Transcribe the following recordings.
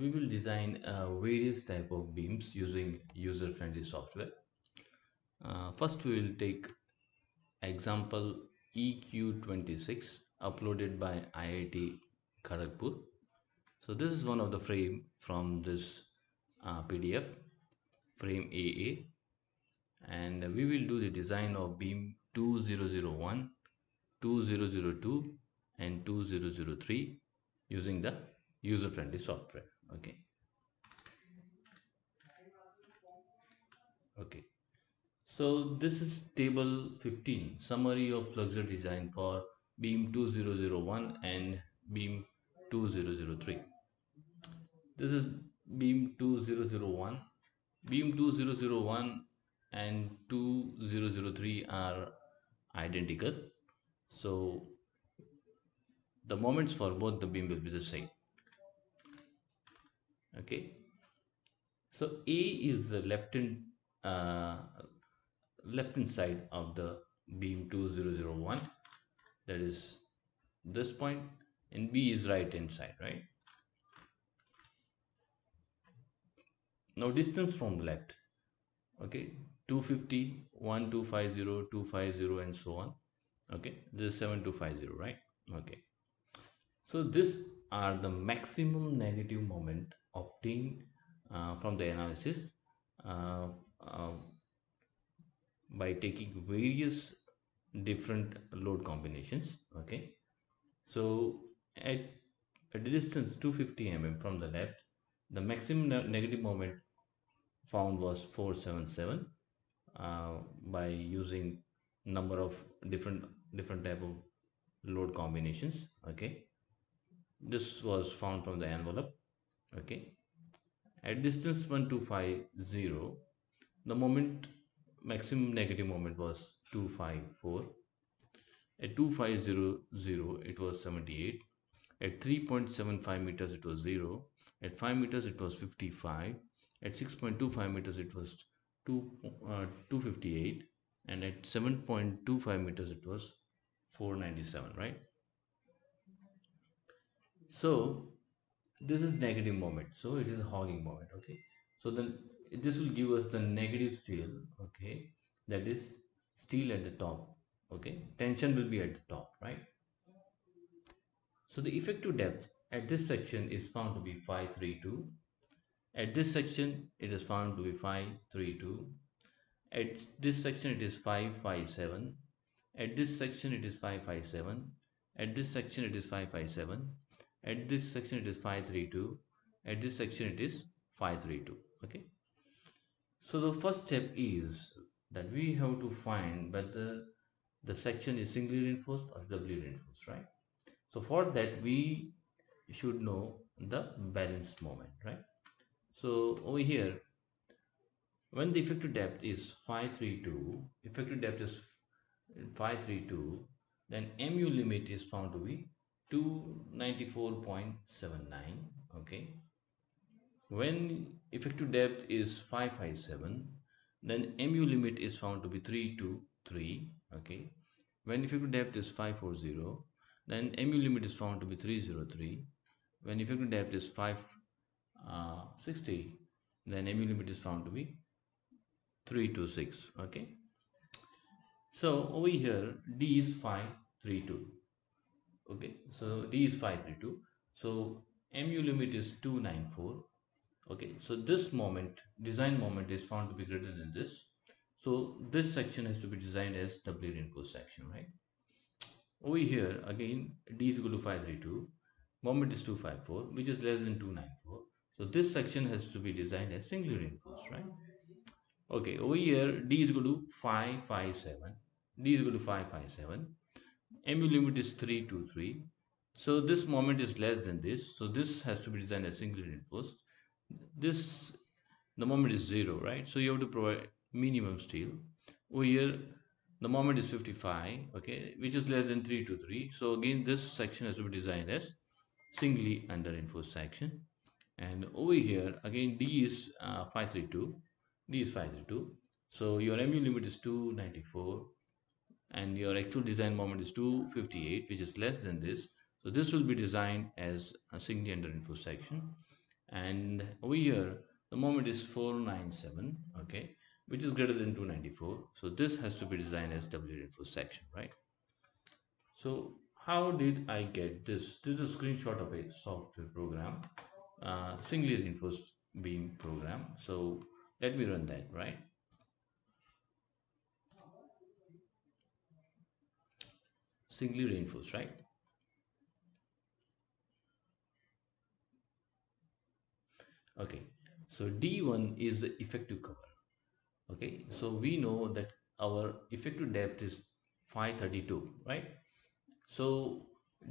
we will design various type of beams using user-friendly software. First, we will take example EQ-26 uploaded by IIT Kharagpur. So this is one of the frame from this PDF, frame AA, and we will do the design of beam 2001, 2002, and 2003 using the user-friendly software. Okay. So this is table 15, summary of fluxure design for beam 2001 and beam 2003. This is beam 2001. Beam 2001 and 2003 are identical. So the moments for both the beam will be the same. Okay. So A is the uh, left hand side of the beam 2001, that is this point, and B is right hand side, right? Now distance from left, okay, 250, 1250, 250, and so on. Okay, this is 7250, right? Okay, so these are the maximum negative moment obtained from the analysis uh, uh, by taking various different load combinations. Okay, so at a distance 250 mm from the left, the maximum negative moment found was 477 by using number of different type of load combinations. Okay, this was found from the envelope. Okay, at distance 1250, the moment maximum negative moment was 254. At 2500 it was 78. At 3.75 meters it was 0. At 5 meters it was 55. At 6.25 meters it was 258. And at 7.25 meters it was 497, right? So this is negative moment, so it is a hogging moment. Okay, so then this will give us the negative steel. Okay, that is steel at the top. Okay, tension will be at the top, right? So the effective depth at this section is found to be 532. At this section it is found to be 532. At this section it is 557. At this section it is 557. At this section it is 557. At this section it is 532. At this section it is 532. Okay. So the first step is that we have to find whether the section is singly reinforced or doubly reinforced, right? So for that we should know the balanced moment, right? So over here, when the effective depth is 532, effective depth is 532, then mu limit is found to be 294.79. Okay, when effective depth is 557, then mu limit is found to be 323. Okay, when effective depth is 540, then mu limit is found to be 303. When effective depth is 560, then mu limit is found to be 326. Okay, so over here D is 532. Okay, so D is 532. So mu limit is 294. Okay, so this moment, design moment, is found to be greater than this. So this section has to be designed as doubly reinforced section, right? Over here again D is equal to 532. Moment is 254, which is less than 294. So this section has to be designed as singly reinforced, right? Okay, over here D is equal to 557. D is equal to 557. Mu limit is 323. So this moment is less than this. So this has to be designed as singly reinforced. This, the moment is 0, right? So you have to provide minimum steel. Over here the moment is 55, okay, which is less than 323. So again this section has to be designed as singly under reinforced section. And over here again D is 532. D is 532. So your mu limit is 294 and your actual design moment is 258, which is less than this. So this will be designed as a singly under reinforced section. and over here the moment is 497, okay, which is greater than 294. So this has to be designed as doubly reinforced section, right? So how did I get this? This is a screenshot of a software program, singly reinforced beam program. So let me run that, right? Singly reinforced, right? Okay, so D1 is the effective cover. Okay, so we know that our effective depth is 532, right? So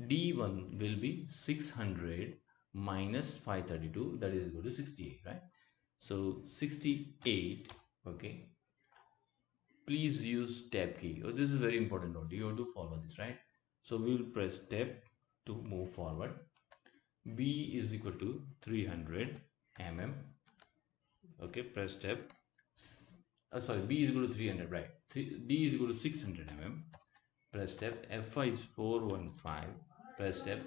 D1 will be 600 minus 532, that is equal to 68, right? So 68, okay. Please use tab key. Oh, this is very important note. You have to follow this, right? So we will press tab to move forward. B is equal to 300 mm. Okay, press tab. Sorry, B is equal to 300, right? D is equal to 600 mm. Press tab. Fi is 415. Press tab.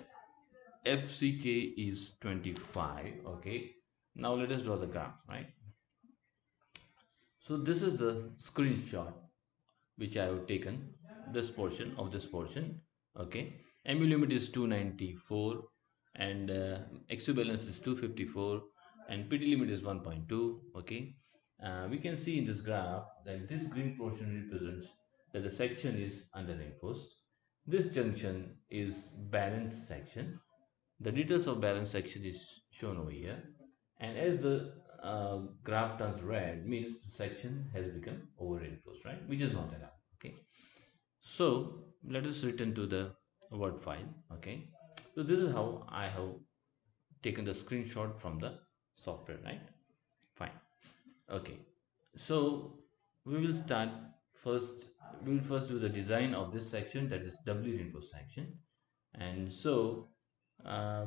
FCK is 25. Okay. Now let us draw the graph, right? So this is the screenshot which I have taken, this portion, okay. MU limit is 294 and XU balance is 254 and PT limit is 1.2, okay. We can see in this graph that this green portion represents that the section is under reinforced. This junction is balanced section. The details of balance section is shown over here, and as the graph turns red means the section has become over reinforced, right, which is not allowed. Okay, so let us return to the word file. Okay, so this is how I have taken the screenshot from the software, right? Fine. Okay, so we will start first. We will first do the design of this section, that is doubly reinforced section. And so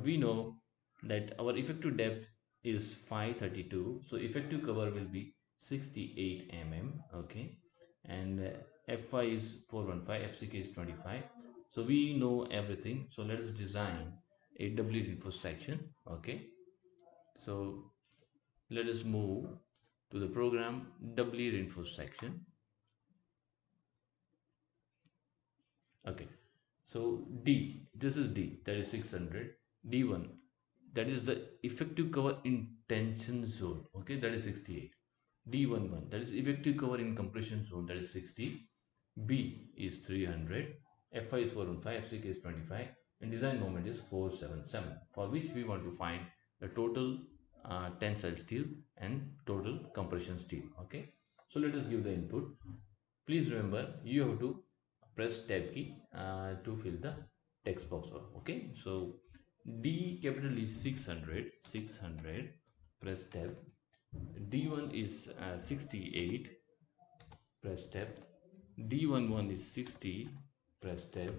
we know that our effective depth is 532, so effective cover will be 68 mm, okay, and Fi is 415, FCK is 25. So we know everything, so let us design a doubly reinforced section. Okay, so let us move to the program doubly reinforced section. Okay, so D, this is D, that is 600. D1, that is the effective cover in tension zone, okay, that is 68. D11, that is effective cover in compression zone, that is 60. B is 300. Fi is 415, FCK is 25, and design moment is 477, for which we want to find the total tensile steel and total compression steel. Okay, so let us give the input. Please remember, you have to press tab key to fill the text box. Okay, so D capital is 600, 600, press tab. D1 is 68, press tab. D11 is 60, press tab.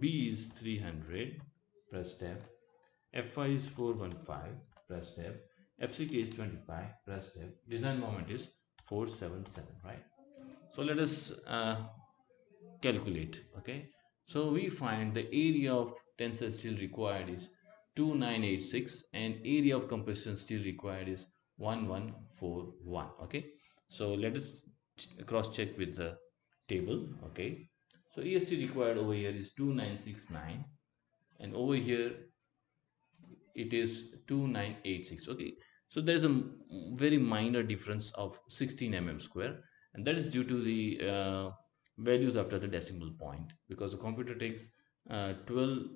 B is 300, press tab. Fi is 415, press tab. FCK is 25, press tab. Design moment is 477, right? So let us calculate. Okay, so we find the area of tensile steel required is 2986 and area of compression steel required is 1141. Okay, so let us cross check with the table. Okay, so EST required over here is 2969 and over here it is 2986. Okay, so there is a very minor difference of 16 mm square, and that is due to the values after the decimal point, because the computer takes 12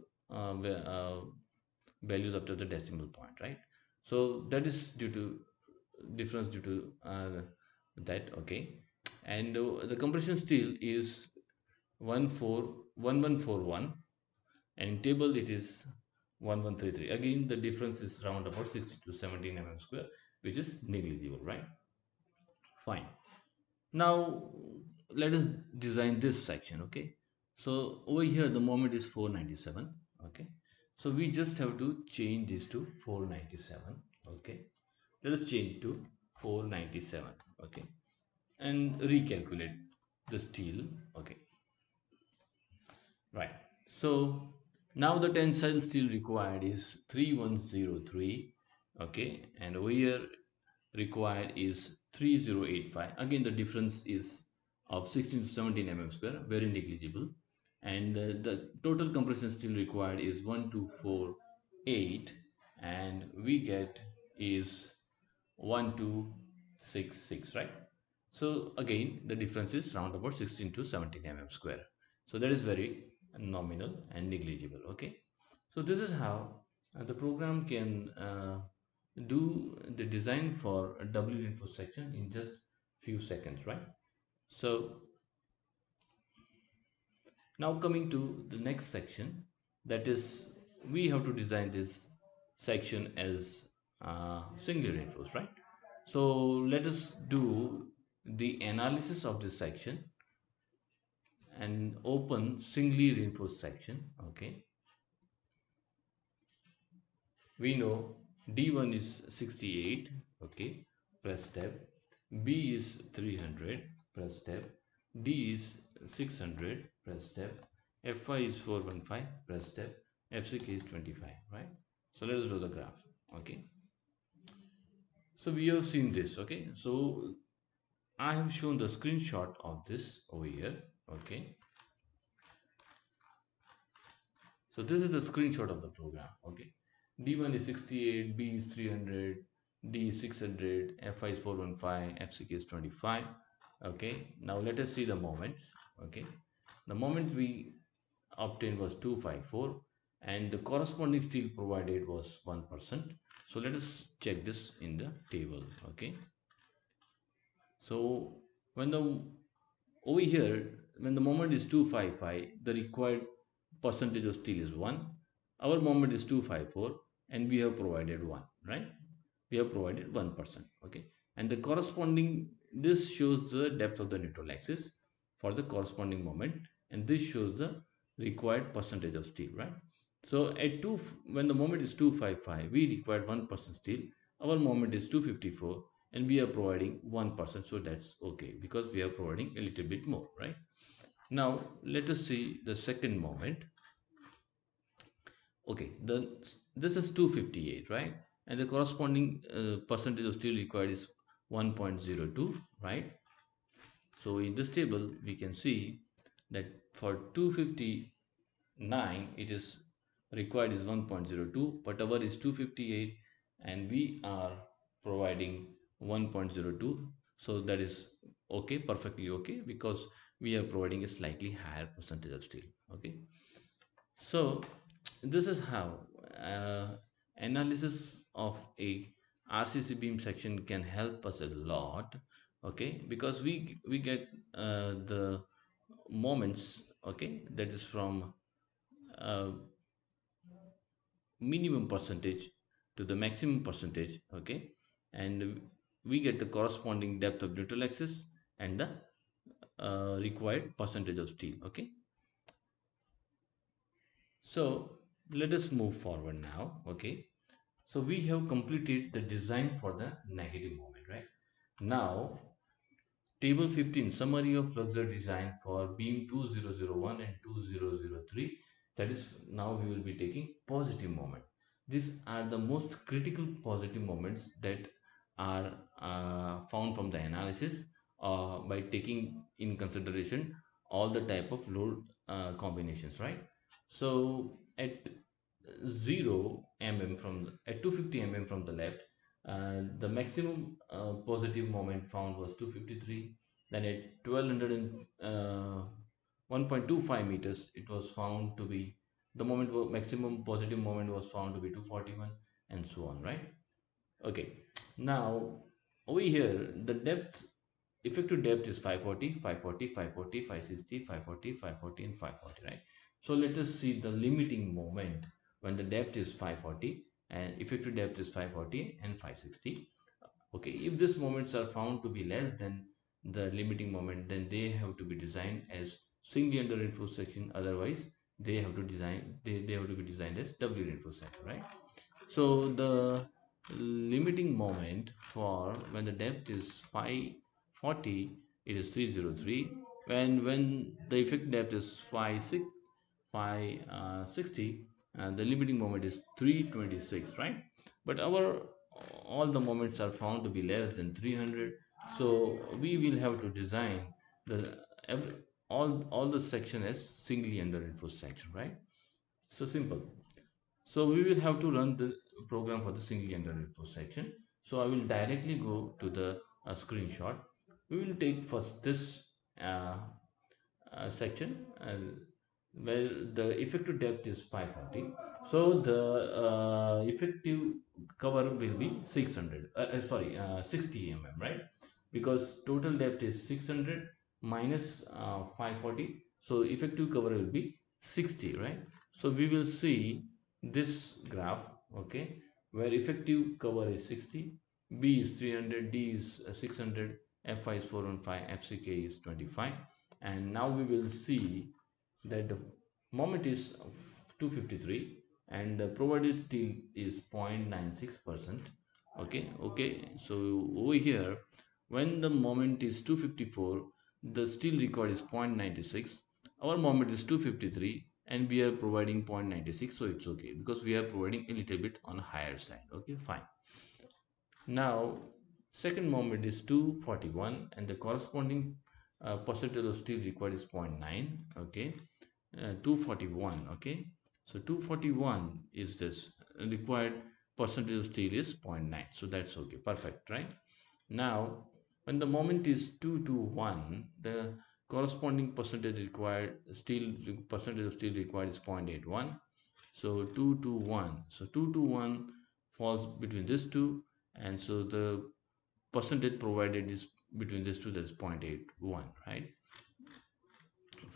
values after the decimal point, right? So that is due to difference due to that. Okay, and the compression steel is 1141, and in table it is 1133. Again the difference is round about 60 to 17 mm square, which is negligible, right? Fine. Now let us design this section. Okay, so over here the moment is 497. Okay, so we just have to change this to 497. Okay, let us change to 497. Okay, and recalculate the steel. Okay, right. So now the tensile steel required is 3103 okay, and over here required is 3085. Again, the difference is of 16 to 17 mm square, very negligible. And the total compression steel required is 1248, and we get is 1266, right? So again, the difference is round about 16 to 17 mm square. So that is very nominal and negligible. Okay. So this is how the program can do the design for a W reinforced section in just few seconds, right? So now coming to the next section, that is we have to design this section as singly reinforced, right? So let us do the analysis of this section and open singly reinforced section. Okay, we know D1 is 68. Okay, press tab. B is 300, press tab. D is 600, press tab. F5 is 415, press tab. F6 is 25, right? So let us draw the graph. Okay, so we have seen this. Okay, so I have shown the screenshot of this over here. Okay, so this is the screenshot of the program. Okay, D1 is 68, B is 300, D is 600, F5 is 415, F6 is 25. Okay, now let us see the moments. Okay, the moment we obtained was 254, and the corresponding steel provided was 1%. So let us check this in the table. Okay, so when the over here, when the moment is 255, the required percentage of steel is 1. Our moment is 254 and we have provided 1, right? We have provided 1%, okay? And the corresponding, this shows the depth of the neutral axis for the corresponding moment, and this shows the required percentage of steel, right? So at 2, when the moment is 255, we required 1% steel. Our moment is 254 and we are providing 1%, so that's okay because we are providing a little bit more, right? Now let us see the second moment. Okay, this is 258, right? And the corresponding percentage of steel required is 1.02, right? So in this table we can see that for 259 it is required is 1.02, but our is 258 and we are providing 1.02, so that is okay, perfectly okay, because we are providing a slightly higher percentage of steel. Okay, so this is how uh, analysis of a RCC beam section can help us a lot. Okay, because we get the moments, okay, that is from uh, minimum percentage to the maximum percentage. Okay, and we get the corresponding depth of neutral axis and the required percentage of steel. Okay, so let us move forward now. Okay, so we have completed the design for the negative moment, right? Now table 15, summary of flexure design for beam 2001 and 2003. That is, now we will be taking positive moment. These are the most critical positive moments that are found from the analysis by taking in consideration all the type of load combinations, right? So at 0 mm from at 250 mm from the left, the maximum positive moment found was 253. Then at 1200 and 1.25 meters, it was found to be the moment maximum positive moment was found to be 241, and so on, right? Okay, now over here the depth, effective depth is 540, 540, 540, 560, 540, 540, and 540, right? So let us see the limiting moment when the depth is 540 and effective depth is 540 and 560. Okay, if these moments are found to be less than the limiting moment, then they have to be designed as singly under reinforced section. Otherwise they have to they have to be designed as W reinforced section, right? So the limiting moment for when the depth is 540, it is 303. When the effective depth is 560, the limiting moment is 326, right? But our all the moments are found to be less than 300, so we will have to design the every, all the section as singly under reinforced section, right? So simple. So we will have to run the program for the singly under reinforced section. So I will directly go to the screenshot. We will take first this uh, section where the effective depth is 540. So the effective cover will be 600, 60 mm, right? Because total depth is 600 minus 540, so effective cover will be 60, right? So we will see this graph, okay, where effective cover is 60, B is 300, D is 600, Fi is 415, FCK is 25, and now we will see that the moment is 253 and the provided steel is 0.96%. Okay, so over here when the moment is 254, the steel required is 0.96, our moment is 253 and we are providing 0.96, so it's okay because we are providing a little bit on a higher side. Okay, fine. Now, second moment is 241 and the corresponding percentage of steel required is zero point 0.9. Okay, 241. Okay, so 241 is this required percentage of steel is zero point 0.9. So that's okay, perfect, right? Now, when the moment is 221, the corresponding percentage of steel required is 0.81. So 221. So 221 falls between these two, and so the percentage provided is between these two, that's 0.81, right?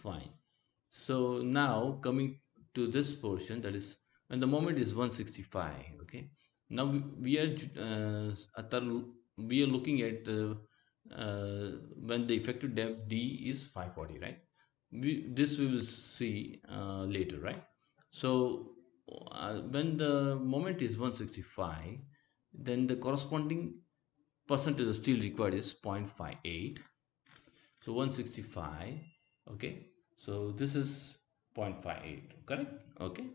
Fine. So now coming to this portion, that is when the moment is 165. Okay. Now we are looking at when the effective depth D is 540, right? This we will see later, right? So when the moment is 165, then the corresponding percentage of steel required is 0.58. So 165, okay, so this is 0.58, correct? Okay,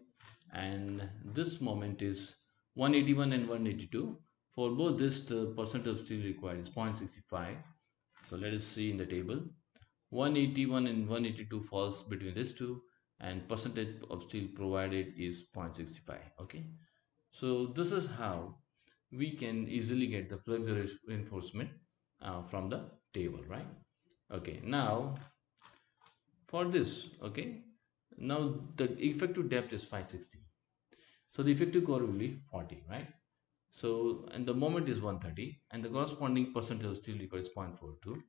and this moment is 181 and 182. For both this, the percentage of steel required is 0.65. So let us see in the table. 181 and 182 falls between these two, and percentage of steel provided is 0.65. Okay, so this is how we can easily get the flux reinforcement from the table, right? Okay, now for this, okay, now the effective depth is 560, so the effective core will be 40, right? So and the moment is 130 and the corresponding percentage of steel required is 0.42.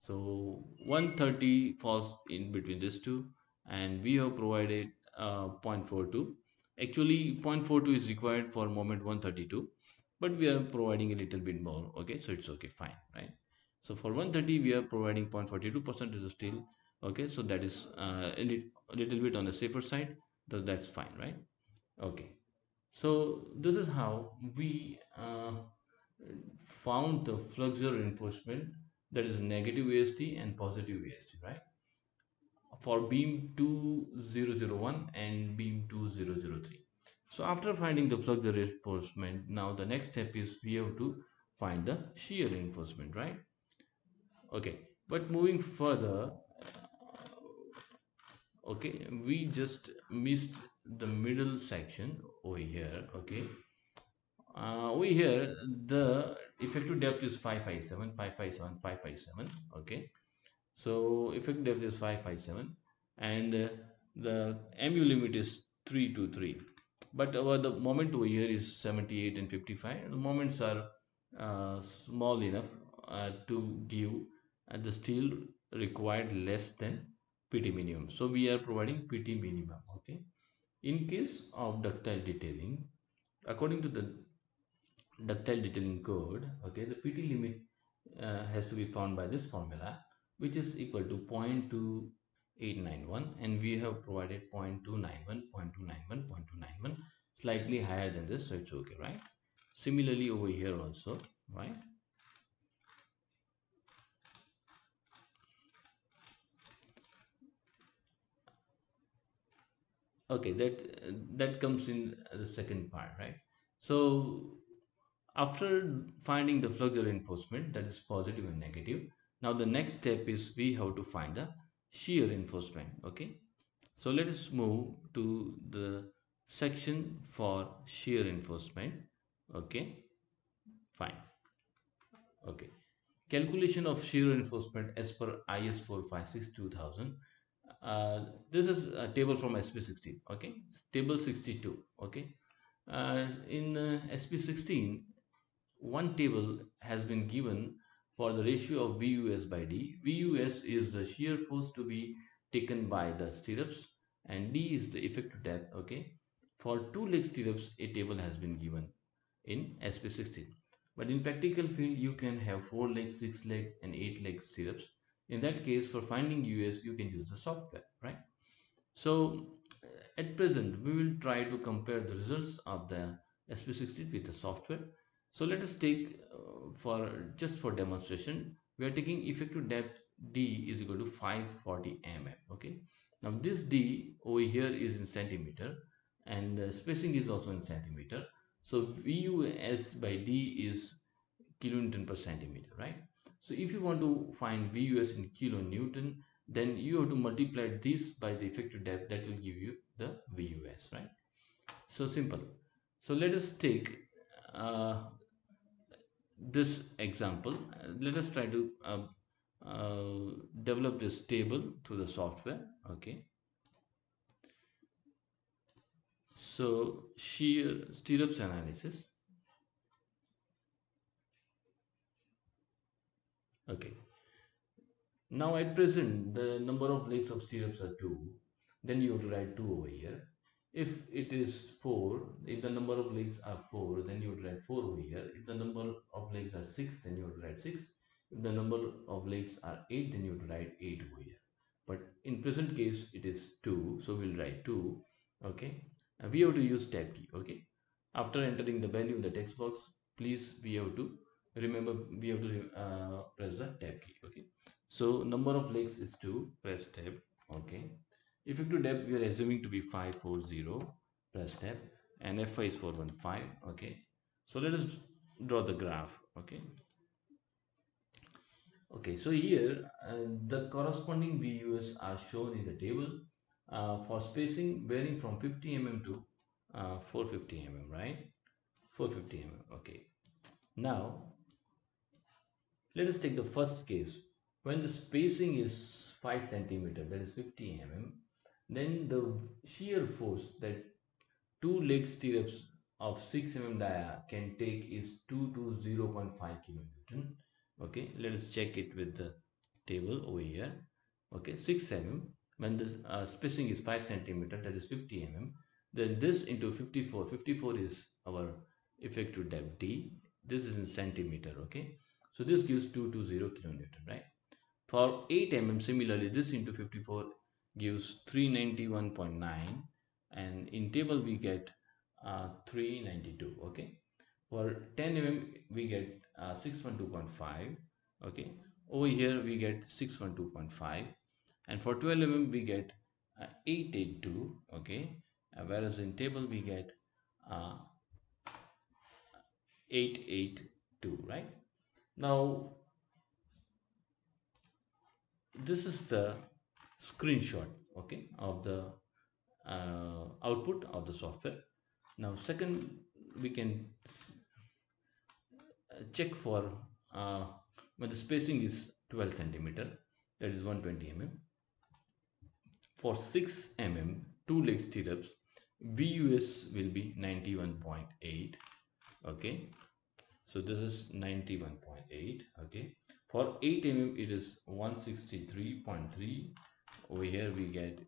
So 130 falls in between these two, and we have provided 0.42. Actually 0.42 is required for moment 132, but we are providing a little bit more. Okay, so it's okay, fine, right? So for 130 we are providing 0.42% of steel. Okay, so that is a little bit on the safer side, so that's fine, right? Okay, so this is how we found the flexure reinforcement, that is negative AST and positive AST, right? For beam 2001 and beam 2003. So after finding the flexure reinforcement, now the next step is we have to find the shear reinforcement, right? Okay, but moving further, okay, we just missed the middle section over here. Okay, over here the effective depth is 557, 557, 557. Okay, so effective depth is 557 and the mu limit is 323, but our the moment over here is 78 and 55. The moments are small enough to give the steel required less than PT minimum, so we are providing PT minimum. Okay, in case of ductile detailing, according to the ductile detailing code, okay, the PT limit has to be found by this formula, which is equal to 0.2891, and we have provided 0.291, 0.291, 0.291, slightly higher than this, so it's okay, right? Similarly over here also, right? Okay, that comes in the second part, right? So After finding the flux reinforcement, that is positive and negative, now the next step is we have to find the shear reinforcement. Okay, so let us move to the section for shear reinforcement. Okay, fine. Okay, calculation of shear reinforcement as per IS 456-2000. This is a table from SP16. Okay, table 62. Okay, in SP16, one table has been given for the ratio of VUS by D. VUS is the shear force to be taken by the stirrups, and D is the effective depth. Okay, for two leg stirrups, a table has been given in SP16. But in practical field, you can have 4 legs, 6 legs, and 8 leg stirrups. In that case, for finding US, you can use the software, right? So at present, we will try to compare the results of the SP16 with the software. So let us take for just for demonstration, we are taking effective depth D is equal to 540 mm. Okay. Now this D over here is in centimeter, and spacing is also in centimeter. So VUS by D is kilonewton per centimeter, right? So if you want to find VUS in kilonewton, then you have to multiply this by the effective depth, that will give you the VUS, right? So simple. So let us take uh, this example. Let us try to develop this table through the software. Okay. So shear stirrups analysis. Okay. Now at present, the number of legs of stirrups are 2. Then you have to write 2 over here. If it is 4, if the number of legs are 4, then you would write 4 over here. If the number of legs are 6, then you would write 6. If the number of legs are 8, then you would write 8 over here. But in present case, it is 2, so we'll write 2. Okay. And we have to use tab key. Okay. After entering the value in the text box, please we have to remember we have to press the tab key. Okay. So number of legs is 2, press tab. Okay. Effective depth we are assuming to be 540, press tab, and Fi is 415. Okay. So let us draw the graph. Okay. Okay, so here the corresponding VUS are shown in the table for spacing varying from 50 mm to 450 mm, right? 450 mm. Okay. Now let us take the first case. When the spacing is 5 centimeter, that is 50 mm, then the shear force that two leg stirrups of 6 mm dia can take is 2 to 0.5 kilonewton. Okay, let us check it with the table over here. Okay, 6 mm, when the spacing is 5 centimeter, that is 50 mm, then this into 54, 54 is our effective depth D, this is in centimeter. Okay, so this gives 220 kilonewton, right? For 8 mm, similarly, this into 54 gives 391.9, and in table we get 392. Okay, for 10 mm we get 612.5. Okay, over here we get 612.5, and for 12 mm we get 882. Okay, whereas in table we get uh, 882, right? Now this is the screenshot, okay, of the output of the software. Now second, we can check for uh, when the spacing is 12 centimeter, that is 120 mm. For 6 mm two leg stirrups, VUS will be 91.8. Okay, so this is 91.8. Okay, for 8 mm it is 163.3. over here we get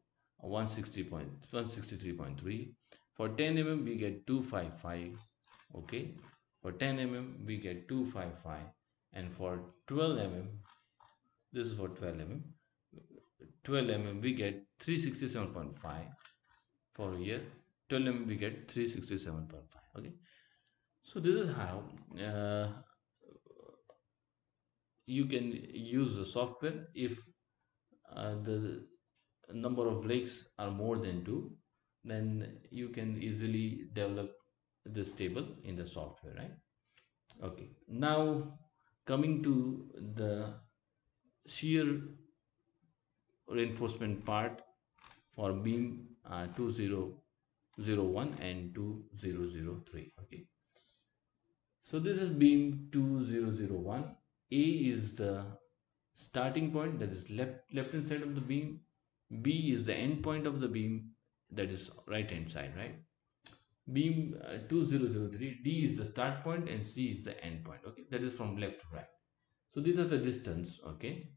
163.3. For 10 mm we get 255. Okay, for 10 mm we get 255, and for 12 mm, this is for 12 mm, 12 mm we get 367.5. For here 12 mm we get 367.5. Okay, so this is how you can use the software. If the number of legs are more than 2, then you can easily develop this table in the software, right? Okay, now coming to the shear reinforcement part for beam 2001 and 2003. Okay, so this is beam 2001. A is the starting point, that is left hand side of the beam. B is the end point of the beam, that is right hand side, right? Beam 2003, D is the start point and C is the end point. Okay, that is from left to right. So these are the distance. Okay,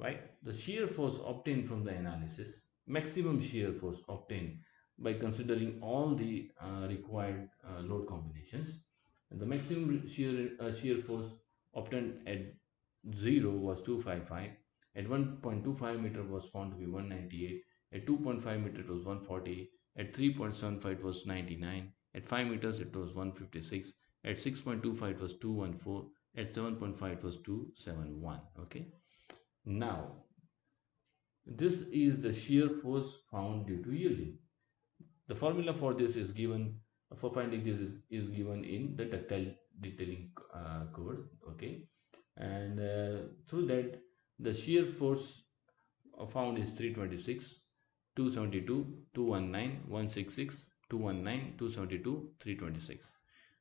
right? The shear force obtained from the analysis, maximum shear force obtained by considering all the required load combinations. And the maximum shear force obtained at 0 was 255, at 1.25 meter was found to be 198, at 2.5 meter it was 140, at 3.75 it was 99, at 5 meters it was 156, at 6.25 it was 214, at 7.5 it was 271. Okay, now this is the shear force found due to yielding. The formula for this is given, for finding this is given in the ductile detailing code. Okay, and through that the shear force found is 326, 272, 219, 166, 219, 272, 326.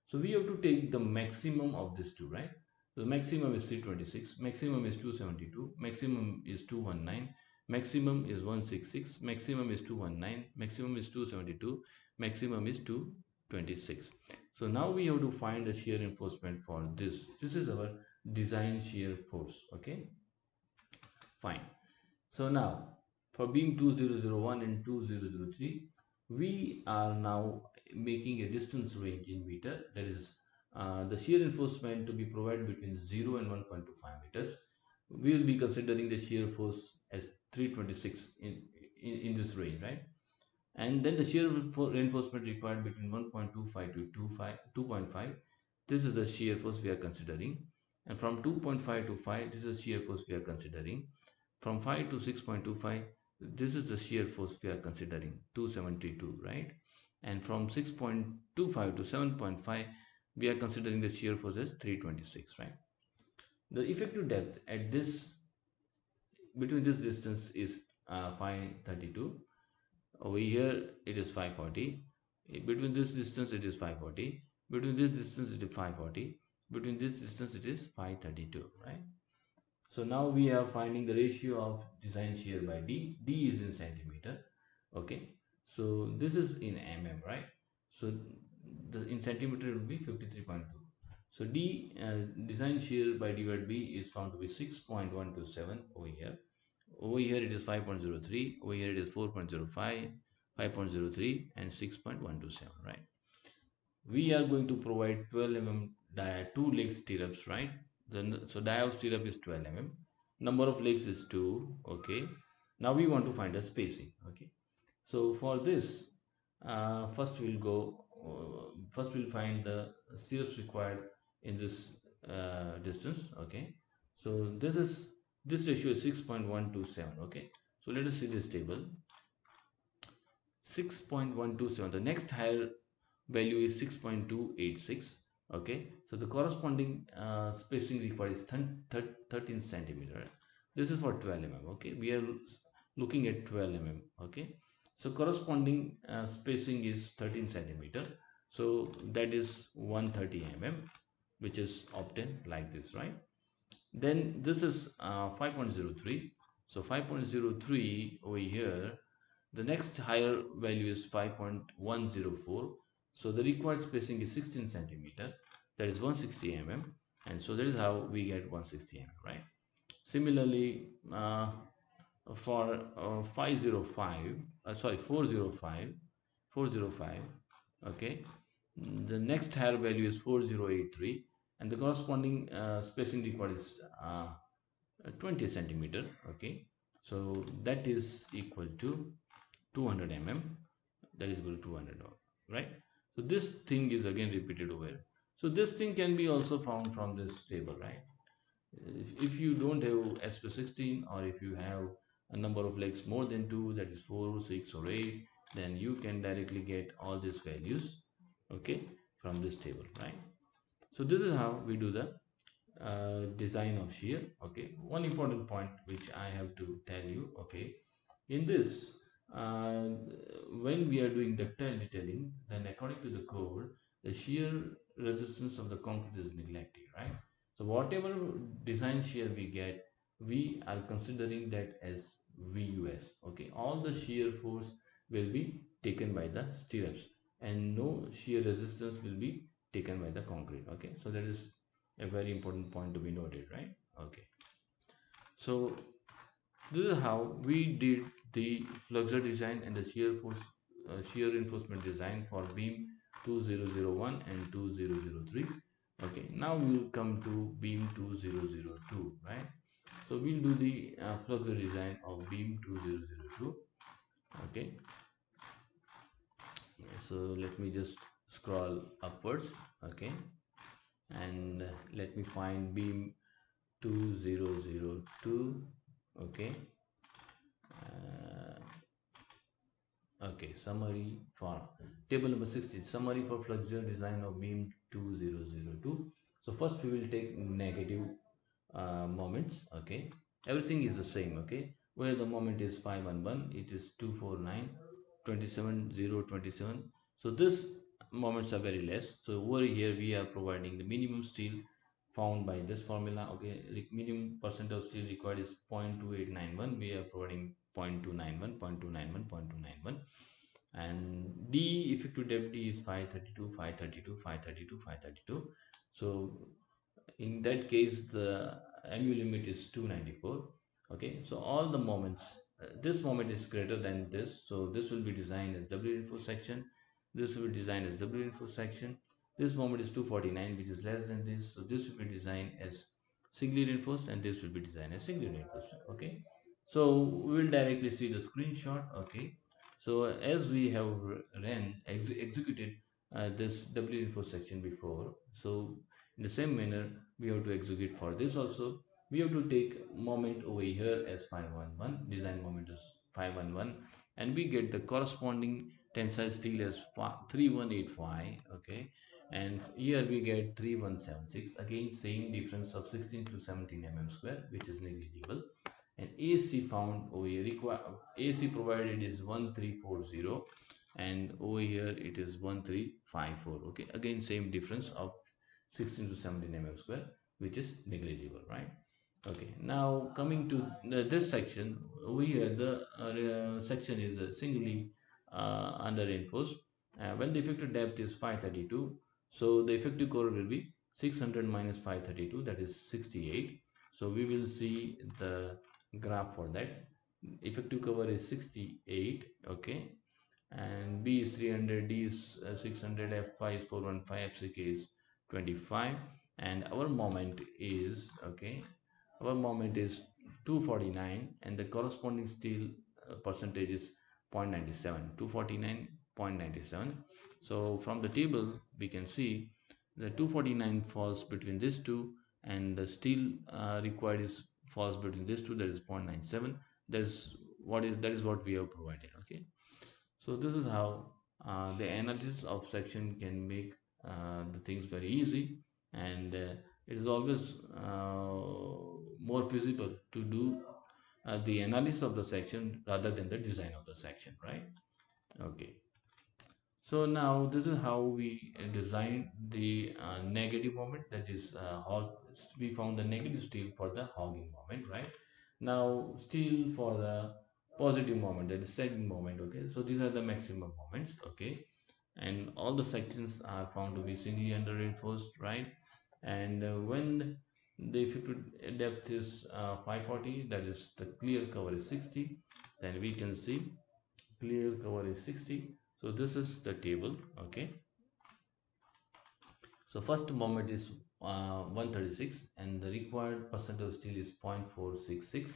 So we have to take the maximum of these two, right? So the maximum is 326, maximum is 272, maximum is 219, maximum is 166, maximum is 219, maximum is 272, maximum is 226. So now we have to find the shear reinforcement for this. This is our design shear force. Okay, fine. So now for beam 2001 and 2003, we are now making a distance range in meter, that is the shear reinforcement to be provided between 0 and 1.25 meters. We will be considering the shear force as 326 in this range, right? And then the shear reinforcement required between 1.25 to 2.5. This is the shear force we are considering. And from 2.5 to 5, this is shear force we are considering. From 5 to 6.25, this is the shear force we are considering, 272, right? And from 6.25 to 7.5, we are considering the shear force as 326, right? The effective depth at this, between this distance is 532. Over here it is 540. Between this distance it is 540. Between this distance it is 540. Between this distance it is 532, right? So now we are finding the ratio of design shear by D. D is in centimeter. Okay. So this is in mm, right? So the in centimeter will be 53.2. So D design shear by D by B is found to be 6.127 over here. Over here it is 5.03. Over here it is 4.05, 5.03 and 6.127, right? We are going to provide 12 mm 2 leg stirrups, right? Then so dia of stirrup is 12 mm, number of legs is 2. Okay, now we want to find the spacing. Okay, so for this first we'll find the stirrups required in this distance. Okay, so this ratio is 6.127. Okay, so let us see this table. 6.127, the next higher value is 6.286. Okay, so the corresponding spacing required is 13 centimeter. This is for 12 mm. Okay, we are looking at 12 mm. Okay, so corresponding spacing is 13 centimeter, so that is 130 mm, which is obtained like this, right? Then this is 5.03. So 5.03 over here, the next higher value is 5.104. So the required spacing is 16 centimeter, that is 160 mm, and so that is how we get 160 mm, right? Similarly, for 505, sorry 405, 405, okay, the next higher value is 4083, and the corresponding spacing required is 20 centimeter. Okay, so that is equal to 200 mm, that is equal to 200, right? So this thing is again repeated over here. So this thing can be also found from this table, right? If you don't have SP16, or if you have a number of legs more than 2, that is 4, 6 or 8, then you can directly get all these values, okay, from this table, right? So this is how we do the design of shear. Okay, one important point which I have to tell you. Okay, in this, uh, when we are doing ductile detailing, then according to the code, the shear resistance of the concrete is neglected, right? So whatever design shear we get, we are considering that as VUS. Okay, all the shear force will be taken by the stirrups, and no shear resistance will be taken by the concrete. Okay, so that is a very important point to be noted, right? Okay, so this is how we did the flexor design and the shear force, shear reinforcement design for beam 2001 and 2003. Okay, now we will come to beam 2002, right? So we'll do the flexor design of beam 2002. Okay, so let me just scroll upwards. Okay, and let me find beam 2002. Okay, uh, okay, summary for table number 60, summary for flexure design of beam 2002. So first we will take negative moments. Okay, everything is the same. Okay, where the moment is 511, it is 249, 27, 0, 27. So this moments are very less. So over here we are providing the minimum steel found by this formula. Okay, like minimum percent of steel required is 0.2891. We are providing 0.291, 0.291, 0.291. And D effective depth D is 532, 532, 532, 532. So in that case the mu limit is 294. Okay, so all the moments, this moment is greater than this, so this will be designed as W info section, this will be designed as W info section. This moment is 249, which is less than this, so this will be designed as singly reinforced, and this will be designed as singly reinforced. Okay, so we will directly see the screenshot. Okay, so as we have executed this W info section before, so in the same manner we have to execute for this also. We have to take moment over here as 511, design moment is 511, and we get the corresponding tensile steel as 3185. Okay, and here we get 3176, again same difference of 16 to 17 square, which is negligible. And AC found over here, AC provided is 1340, and over here it is 1354. Okay, again same difference of 16 to 17 square, which is negligible, right? Okay, now coming to this section over here, the section is singly under reinforced. When the effective depth is 532, so the effective core will be 600 minus 532, that is 68. So we will see the graph for that. Effective cover is 68. Okay, and B is 300, D is 600, F5 is 415, FCK is 25, and our moment is, okay, our moment is 249, and the corresponding steel percentage is 0.97, 249.97. So from the table we can see the 249 falls between these two, and the steel required is falls between these two, that is 0.97. That is what we have provided. Okay, so this is how the analysis of section can make the things very easy, and it is always more feasible to do the analysis of the section rather than the design of the section, right? Okay, so now this is how we design the negative moment, that is we found the negative steel for the hogging moment, right? Now steel for the positive moment, that is sagging moment. Okay, so these are the maximum moments. Okay, and all the sections are found to be singly under reinforced, right? And when the effective depth is 540, that is the clear cover is 60, then we can see clear cover is 60. So this is the table. Okay, so first moment is 136, and the required percent of steel is 0.466.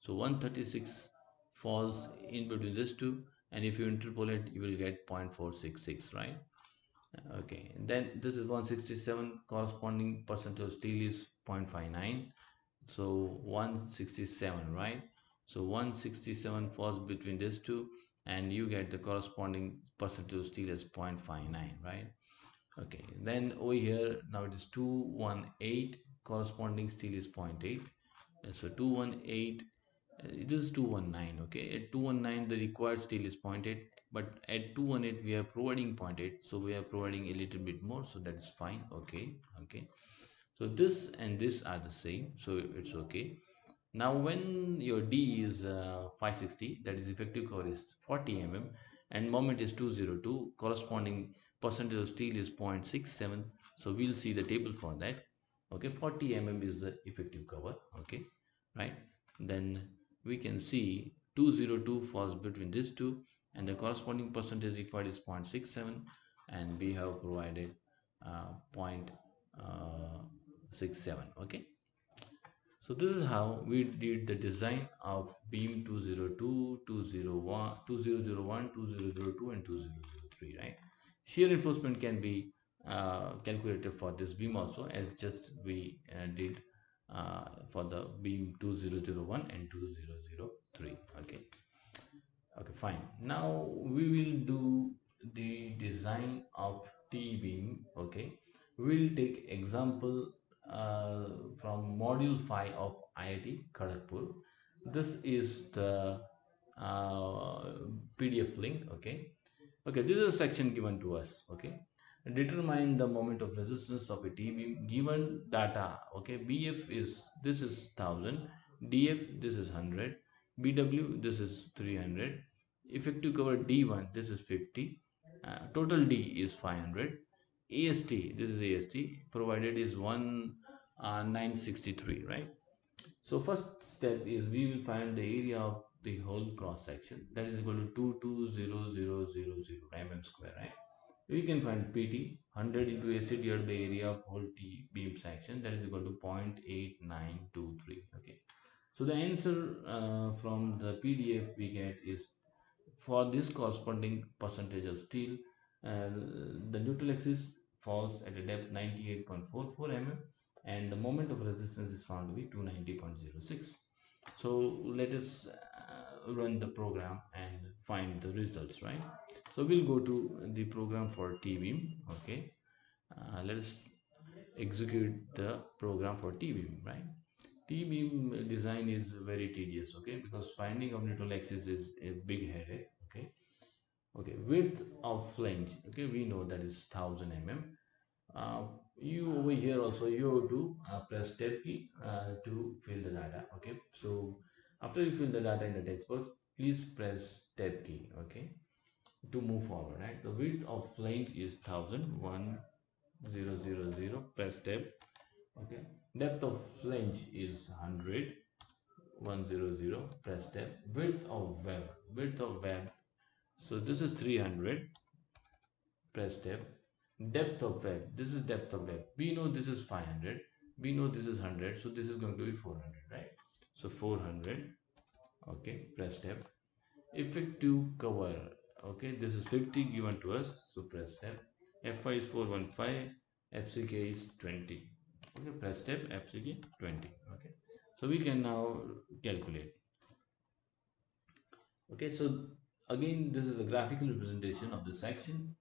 So 136 falls in between these two, and if you interpolate you will get 0.466, right? Okay, then this is 167, corresponding percent of steel is 0.59. So 167, right? So 167 falls between these two, and you get the corresponding percentage of steel as 0.59, right? Okay, then over here now it is 218, corresponding steel is zero point 0.8. So 218, this is 219. Okay, at 219 the required steel is zero point 0.8, but at 218 we are providing zero point 0.8, so we are providing a little bit more, so that is fine. Okay, okay, so this and this are the same, so it's okay. Now when your D is 560, that is effective cover is 40 mm, and moment is 202, corresponding percentage of steel is 0.67. So we'll see the table for that. Okay, 40 mm is the effective cover. Okay, right. Then we can see 202 falls between these two, and the corresponding percentage required is 0.67, and we have provided 0.67. Okay, so this is how we did the design of beam 202, 201, 2001, 2002 and 2003, right? Shear reinforcement can be calculated for this beam also, as just we did for the beam 2001 and 2003. Okay, okay, fine. Now we will do the design of T-beam. Okay, we'll take example uh, from module 5 of IIT Kharagpur. This is the uh, PDF link. Okay, okay, this is a section given to us. Okay, determine the moment of resistance of a T-beam given data. Okay, BF is, this is 1000, DF this is 100, BW this is 300, effective cover D1 this is 50, total D is 500, AST, this is AST provided is 1963, right? So first step is we will find the area of the whole cross section, that is equal to 220000 mm square, right? We can find PT 100 into AC divided by area of whole T beam section, that is equal to 0.8923. Okay, so the answer from the PDF we get is, for this corresponding percentage of steel, the neutral axis falls at a depth 98.44 mm, and the moment of resistance is found to be 290.06. So let us run the program and find the results, right? So we'll go to the program for T-beam. Okay, let us execute the program for T-beam, right? T-beam design is very tedious, okay, because finding of neutral axis is a big headache. Okay, okay, width of flange, okay, we know that is 1000 mm. uh, you over here also you have to press tab key to fill the data. Okay, so after you fill the data in the text box, please press tab key, okay, to move forward, right? The width of flange is 1000, press tab. Okay, depth of flange is 100, 100, press tab. Width of web, so this is 300, press tab. Depth of web, this is depth of web, we know this is 500, we know this is 100, so this is going to be 400, right? So 400, okay, press tab. Effective cover, okay, this is 50 given to us, so press tab. Fy is 415, fck is 20. Okay, press tab, fck 20. Okay, so we can now calculate. Okay, so again this is a graphical representation of the section.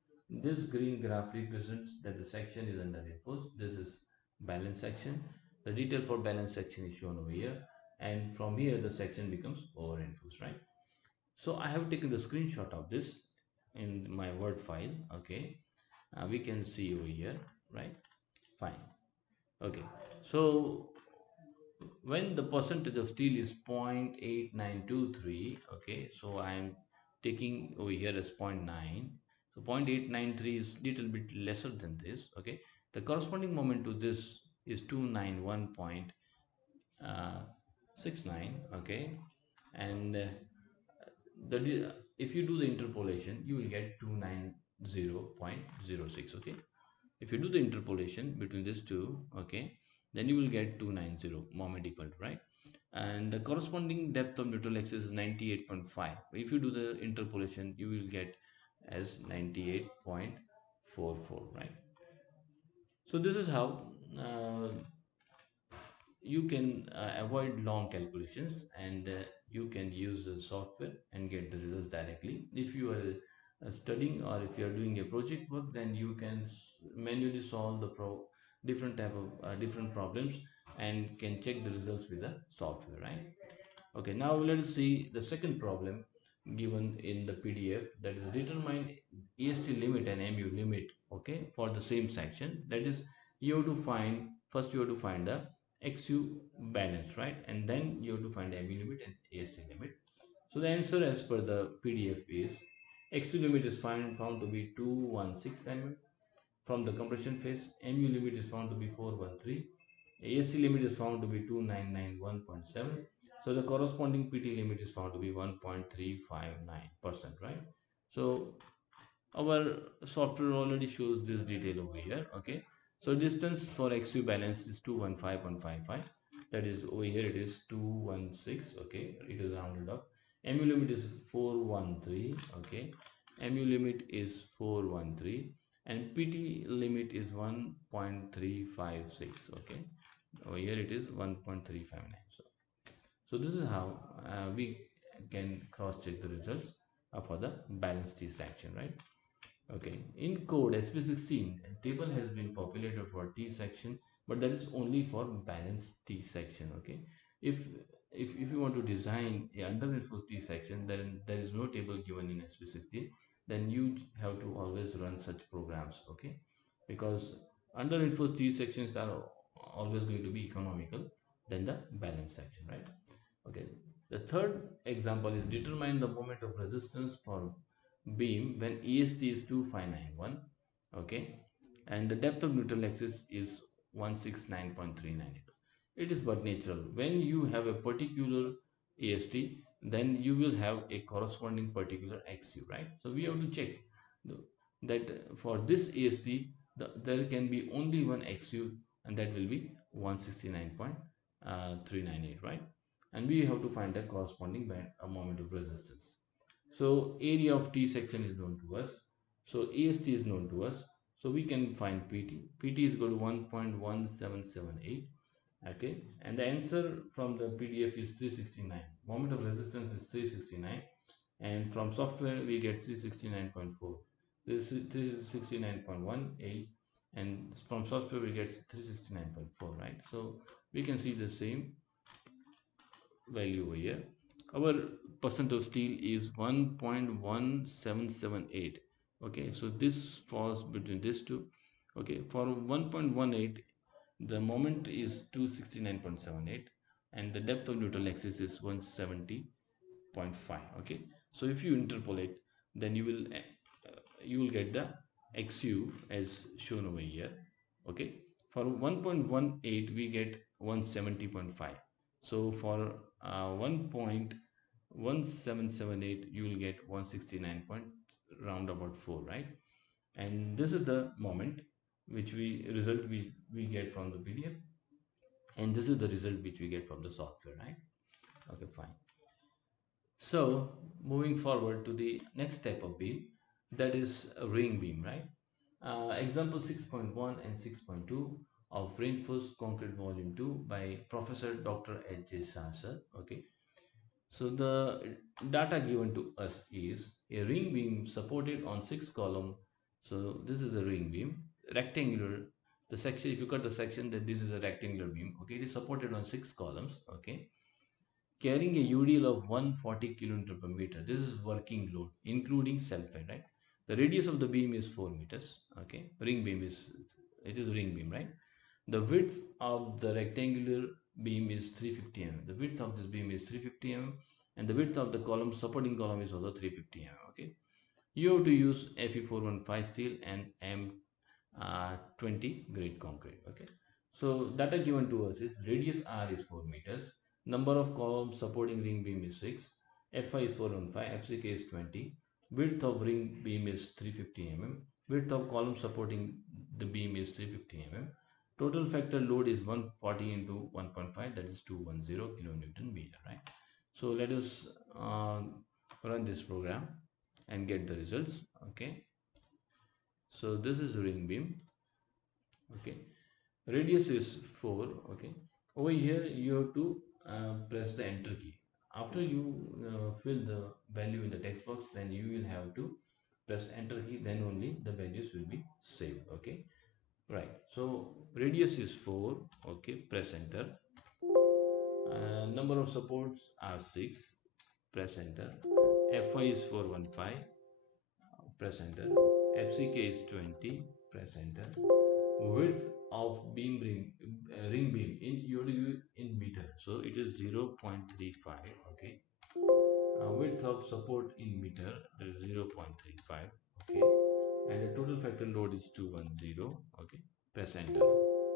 This green graph represents that the section is under reinforced. This is balance section. The detail for balance section is shown over here, and from here the section becomes over reinforced, right? So I have taken the screenshot of this in my word file. Okay, we can see over here, right? Fine. Okay, so when the percentage of steel is 0.8923, okay, so I am taking over here as zero point 0.9, so 0.893 is little bit lesser than this. Okay, the corresponding moment to this is 291.69. Okay, and if you do the interpolation you will get 290.06. Okay, if you do the interpolation between these two, okay, then you will get 290 moment equal to, right? And the corresponding depth of neutral axis is 98.5. If you do the interpolation you will get as 98.44, right? So this is how uh, you can avoid long calculations, and you can use the software and get the results directly. If you are studying or if you are doing a project work, then you can manually solve the different type of different problems and can check the results with the software, right? Okay, now let us see the second problem given in the PDF, that is determine EST limit and MU limit, okay, for the same section. That is, you have to find, first you have to find the XU balance, right? And then you have to find the MU limit and EST limit. So the answer as per the PDF is XU limit is found to be 216 mm from the compression phase. MU limit is found to be 413. AC limit is found to be 2991.7. So the corresponding PT limit is found to be 1.359%, right? So our software already shows this detail over here, okay? So distance for XU balance is 215.55. That is over here it is 216, okay? It is rounded up. MU limit is 413, okay? MU limit is 413 and PT limit is 1.356, okay? Over here it is 1.359. So this is how we can cross check the results for the balance T section, right? Okay, in code SP16, a table has been populated for T section, but that is only for balance T section. Okay, if if you want to design a under-reinforced T section, then there is no table given in SP16, then you have to always run such programs. Okay, because under-reinforced T sections are always going to be economical than the balance section, right? Okay, the third example is determine the moment of resistance for beam when EST is 2591, okay, and the depth of neutral axis is 169.398. It is but natural. When you have a particular EST, then you will have a corresponding particular XU, right? So we have to check that for this EST, there can be only one XU, and that will be 169.398, right? And we have to find the corresponding band, a moment of resistance. So area of T section is known to us. So AST is known to us. So we can find PT. PT is equal to 1.1778. Okay. And the answer from the PDF is 369. Moment of resistance is 369. And from software we get 369.4. This is 369.18. And from software we get 369.4, right? So we can see the same value over here. Our percent of steel is 1.1778. Okay, so this falls between these two. Okay, for 1.18 the moment is 269.78 and the depth of neutral axis is 170.5. Okay, so if you interpolate, then you will get the XU as shown over here. Okay, for 1.18 we get 170.5. So for 1.1778 you will get 169 point round about 4, right? And this is the moment which we get from the PDF, and this is the result which we get from the software, right? Okay, fine. So moving forward to the next type of beam, that is a ring beam, right? Example 6.1 and 6.2 of reinforced concrete volume 2 by Professor Dr. H.J. Sasser. Okay, so the data given to us is a ring beam supported on 6 column. So this is a ring beam, rectangular. The section, if you cut the section, then this is a rectangular beam. Okay, it is supported on 6 columns. Okay, carrying a UDL of 140 kN per meter. This is working load, including self-weight, right? The radius of the beam is 4 meters. Okay, ring beam is, it is ring beam, right? The width of the rectangular beam is 350 mm. The width of this beam is 350 mm, and the width of the column, supporting column, is also 350 mm. Okay, you have to use Fe415 steel and M20 grade concrete. Okay, so data given to us is radius R is 4 meters, number of columns supporting ring beam is 6, Fi is 415, FCK is 20, width of ring beam is 350 mm, width of column supporting the beam is 350 mm, total factor load is 140 into 1.5, that is 210 kilonewton meter, right? So let us run this program and get the results. Okay, so this is ring beam. Okay, radius is 4. Okay, over here you have to press the enter key. After you fill the value in the text box, then you will have to press enter key, then only the values will be saved. Okay, right? So radius is 4. Okay, press enter. Number of supports are 6. Press enter. Fy is 415. Press enter. FCK is 20. Press enter. Width of beam ring beam in UW in meter, so it is 0.35. Okay. Width of support in meter, that is 0.35. Okay, and the total factor load is 210. Okay, press enter.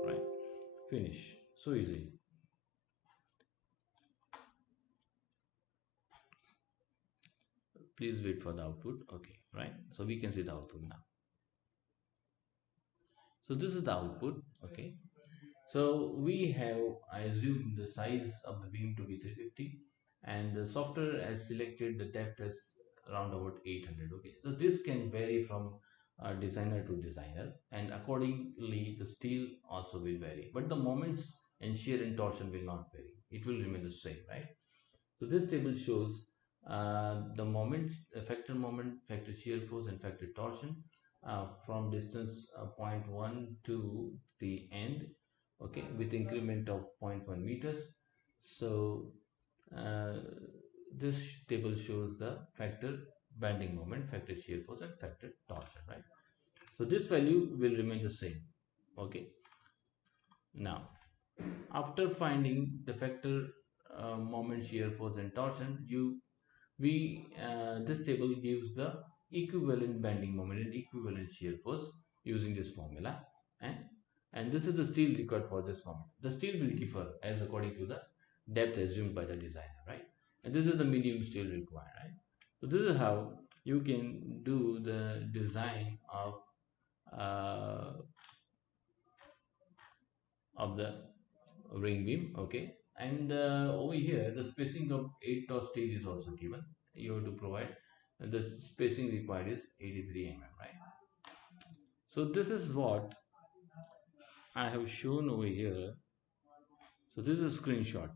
Right, finish. So easy. Please wait for the output. Okay, right, so we can see the output now. So this is the output. Okay, so we have, I assume, the size of the beam to be 350, and the software has selected the depth as around about 800. Okay, so this can vary from designer to designer, and accordingly the steel also will vary, but the moments and shear and torsion will not vary. It will remain the same, right? So this table shows the moment, factor moment, factor shear force, and factor torsion from distance point 1 to the end. Okay, with increment of 0.1 meters. So uh, this table shows the factor bending moment, factor shear force, and factor torsion, right? So this value will remain the same. Okay. Now, after finding the factor moment, shear force, and torsion, this table gives the equivalent bending moment and equivalent shear force using this formula, and this is the steel required for this moment. The steel will differ as according to the depth assumed by the designer, right? And this is the medium steel required, right? So this is how you can do the design uh, of the ring beam. Okay, and over here the spacing of 8 top steel is also given. You have to provide, the spacing required is 83 mm, right? So this is what I have shown over here. So this is a screenshot,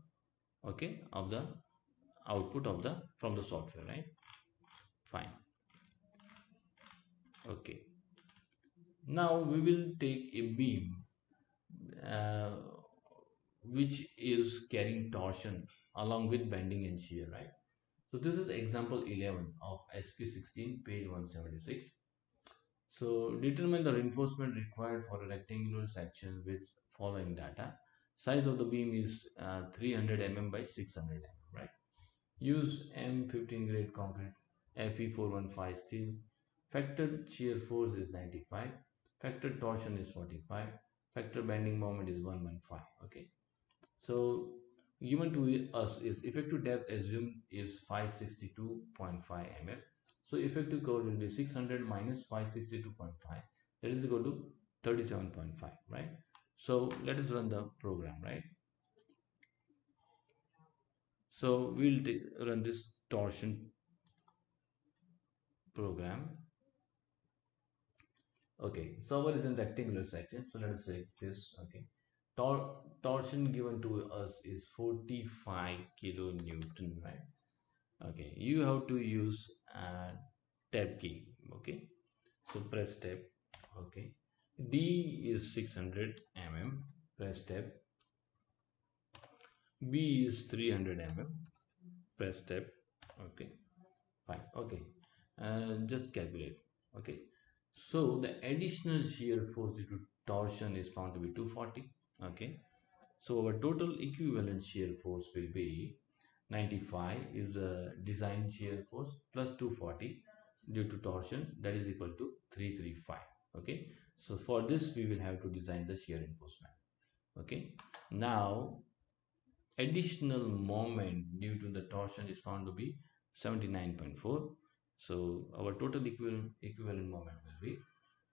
okay, of the output of the from the software, right? Fine. Okay, now we will take a beam uh, which is carrying torsion along with bending and shear, right? So this is example 11 of SP16, page 176. So determine the reinforcement required for a rectangular section with following data. Size of the beam is 300 mm by 600 mm, right? Use M15 grade concrete, Fe415 steel. Factored shear force is 95. Factored torsion is 45. Factor bending moment is 115. Okay. So given to us is effective depth assumed is 562.5 mm. So effective curve will be 600 minus 562.5, that is equal to 37.5, right? So let us run the program, right? So we'll run this torsion program. Okay, so our is in rectangular section, so let us say this. Okay, torsion given to us is 45 kilonewton, right? Okay, you have to use tab key. Okay, so press tab. Okay, D is 600 mm, press tab. B is 300 mm, press tab. Okay, fine. Okay, just calculate. Okay, so the additional shear force due to torsion is found to be 240. Okay, so our total equivalent shear force will be 95 is the design shear force plus 240 due to torsion, that is equal to 335. Okay, so for this we will have to design the shear reinforcement. Okay, now additional moment due to the torsion is found to be 79.4. So our total equivalent moment will be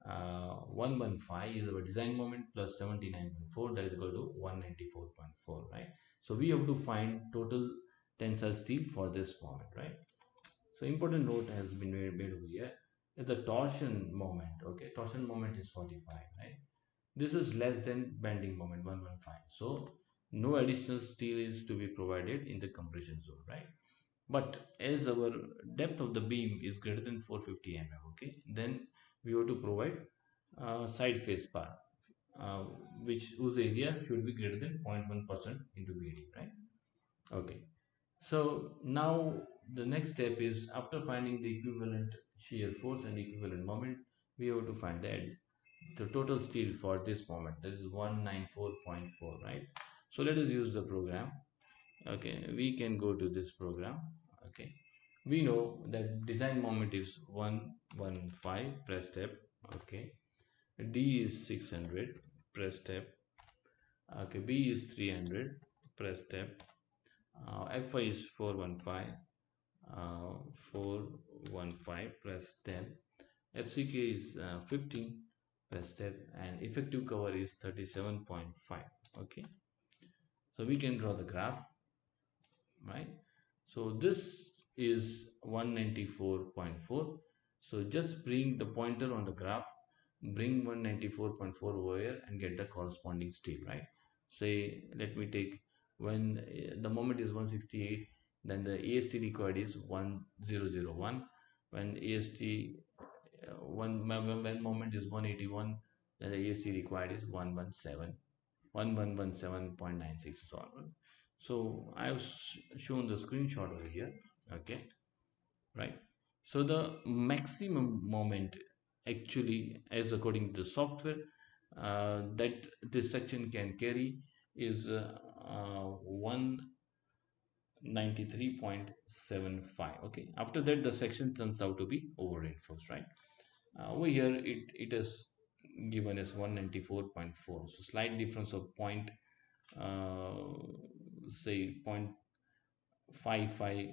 115 is our design moment plus 79.4, that is equal to 194.4, right? So we have to find total tensile steel for this moment, right? So important note has been made over here is the torsion moment. Okay, torsion moment is 45, right? This is less than bending moment 115. So no additional steel is to be provided in the compression zone, right? But as our depth of the beam is greater than 450 mm, okay, then we have to provide side face bar. uh, whose area should be greater than 0.1% into BD, right? Okay. So now the next step is, after finding the equivalent shear force and equivalent moment, we have to find the total steel for this moment. That is 194.4, right? So let us use the program. Okay, we can go to this program. Okay, we know that design moment is 115 press step. Okay, D is 600 press step. Okay, B is 300 press step. FI is 415, 415 press 10. FCK is 15 press step, and effective cover is 37.5. Okay, so we can draw the graph, right? So this is 194.4. So just bring the pointer on the graph, bring 194.4 over here and get the corresponding steel, right? Say, let me take, when the moment is 168, then the AST required is 1001. When AST when moment is 181, then the AST required is 1117.96, so on. So I have shown the screenshot over here. Okay, right? So the maximum moment, actually, as according to the software, that this section can carry is 193.75. Okay, after that the section turns out to be over reinforced, right? Over here it is given as 194.4, so slight difference of say 0.55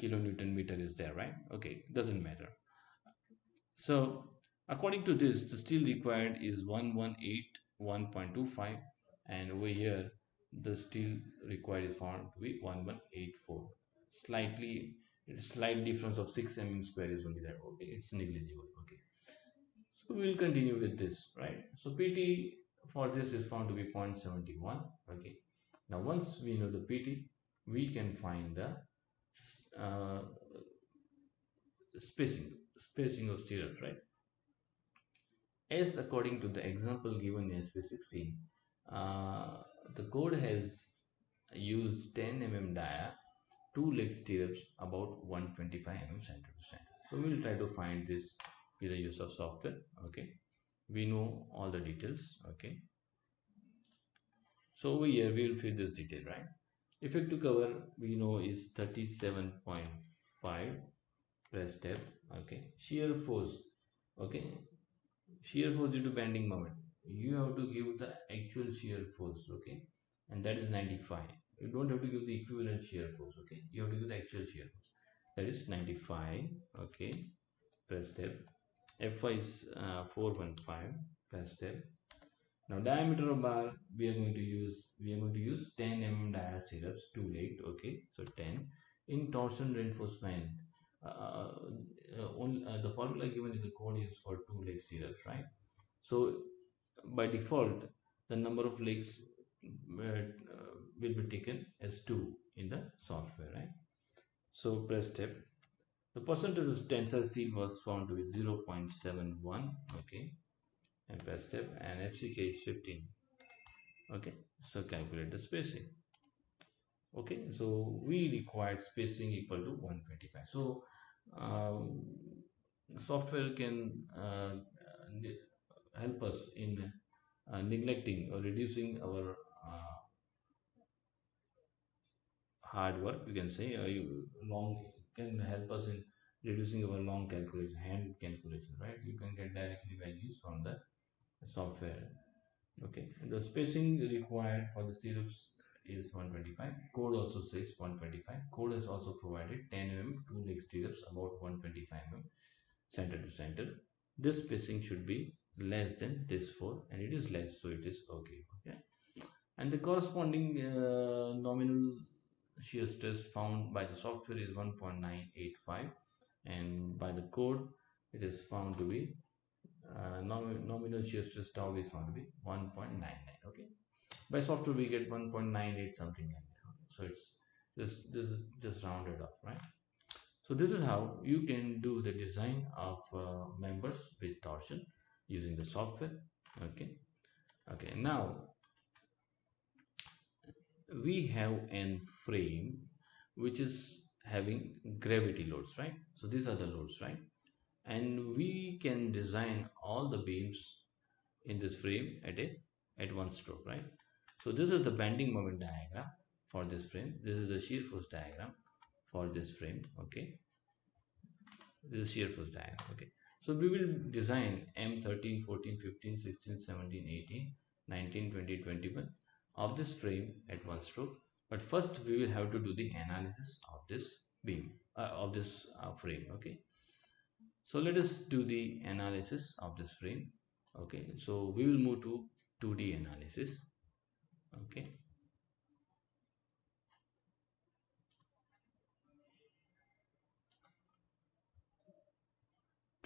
kilonewton meter is there, right? Okay, doesn't matter. So according to this, the steel required is 1181.25, and over here the steel required is found to be 1184. Slight difference of 6 mm square is only there. Okay, it's negligible. Okay, so we will continue with this, right? So PT for this is found to be 0.71. Okay, now once we know the PT, we can find the uh, spacing of stirrups, right? As according to the example given in SP16, the code has used 10 mm dia, two leg stirrups about 125 mm center to center. So we will try to find this with the use of software. Okay, we know all the details. Okay, so over here we will fill this detail, right? Effective cover we know is 37.5 press step. Okay, shear force. Okay, shear force due to bending moment, you have to give the actual shear force. Okay, and that is 95. You don't have to give the equivalent shear force. Okay, you have to give the actual shear force, that is 95. Okay, press step. Fy is 415 press step. Now diameter of bar, we are going to use 10 mm dia stirrups, two legged. Okay, so 10 in torsion reinforcement. The formula given in the code is for two leg stirrups, right? So by default, the number of legs will be taken as 2 in the software, right? So press step. The percentage of tensile steel was found to be 0.71. Okay, and press step, and FCK is 15. Okay, so calculate the spacing. Okay, so we required spacing equal to 125. So software can help us in neglecting or reducing our hard work, you can say. You long can help us in reducing our long calculation, hand calculation, right? You can get directly values from the software. Okay, the spacing required for the stirrups is 125. Code also says 125. Code has also provided 10 mm two leg stirrups about 125 mm center to center. This spacing should be less than this 4, and it is less, so it is okay. Okay, and the corresponding nominal shear stress found by the software is 1.985, and by the code it is found to be nominal shear stress tau is found to be 1.99. Okay, by software we get 1.98 something like that. Okay? So it's this is just rounded off, right? So this is how you can do the design of members with torsion using the software. Okay, Okay, now we have an frame which is having gravity loads, right? So these are the loads, right? And we can design all the beams in this frame at one stroke, right? So this is the bending moment diagram for this frame. This is the shear force diagram for this frame. Okay, this is shear force diagram. Okay, so we will design M13, 14, 15, 16, 17, 18, 19, 20, 21 of this frame at one stroke. But first we will have to do the analysis of this beam of this frame. Okay, so let us do the analysis of this frame. Okay, so we will move to 2D analysis. Okay,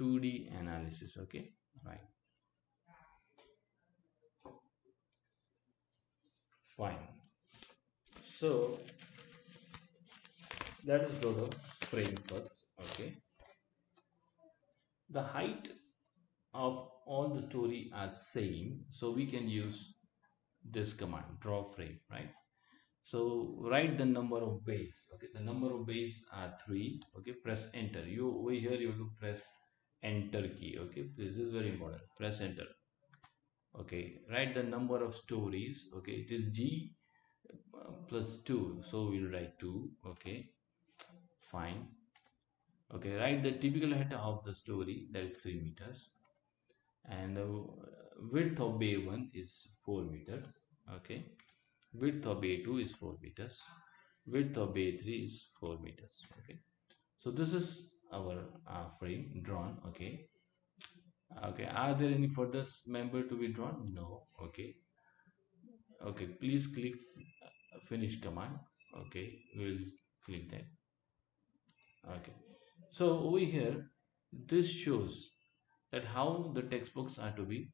2D analysis. Okay, right, fine. So let us draw the frame first. Okay, the height of all the story are same, so we can use this command, draw frame, right? So write the number of bays. Okay, the number of bays are 3. Okay, press enter. You over here you have to press enter key. Okay, this is very important. Press enter. Okay, write the number of stories. Okay, it is G plus 2, so we'll write 2. Okay, fine. Okay, write the typical height of the story, that is 3 meters, and the width of bay 1 is 4 meters. Okay, width of bay 2 is 4 meters, width of bay 3 is 4 meters. Okay, so this is our frame drawn. Okay, okay, are there any further member to be drawn? No. Okay, okay, please click finish command. Okay, we will click that. Okay, so over here this shows that how the textbooks are to be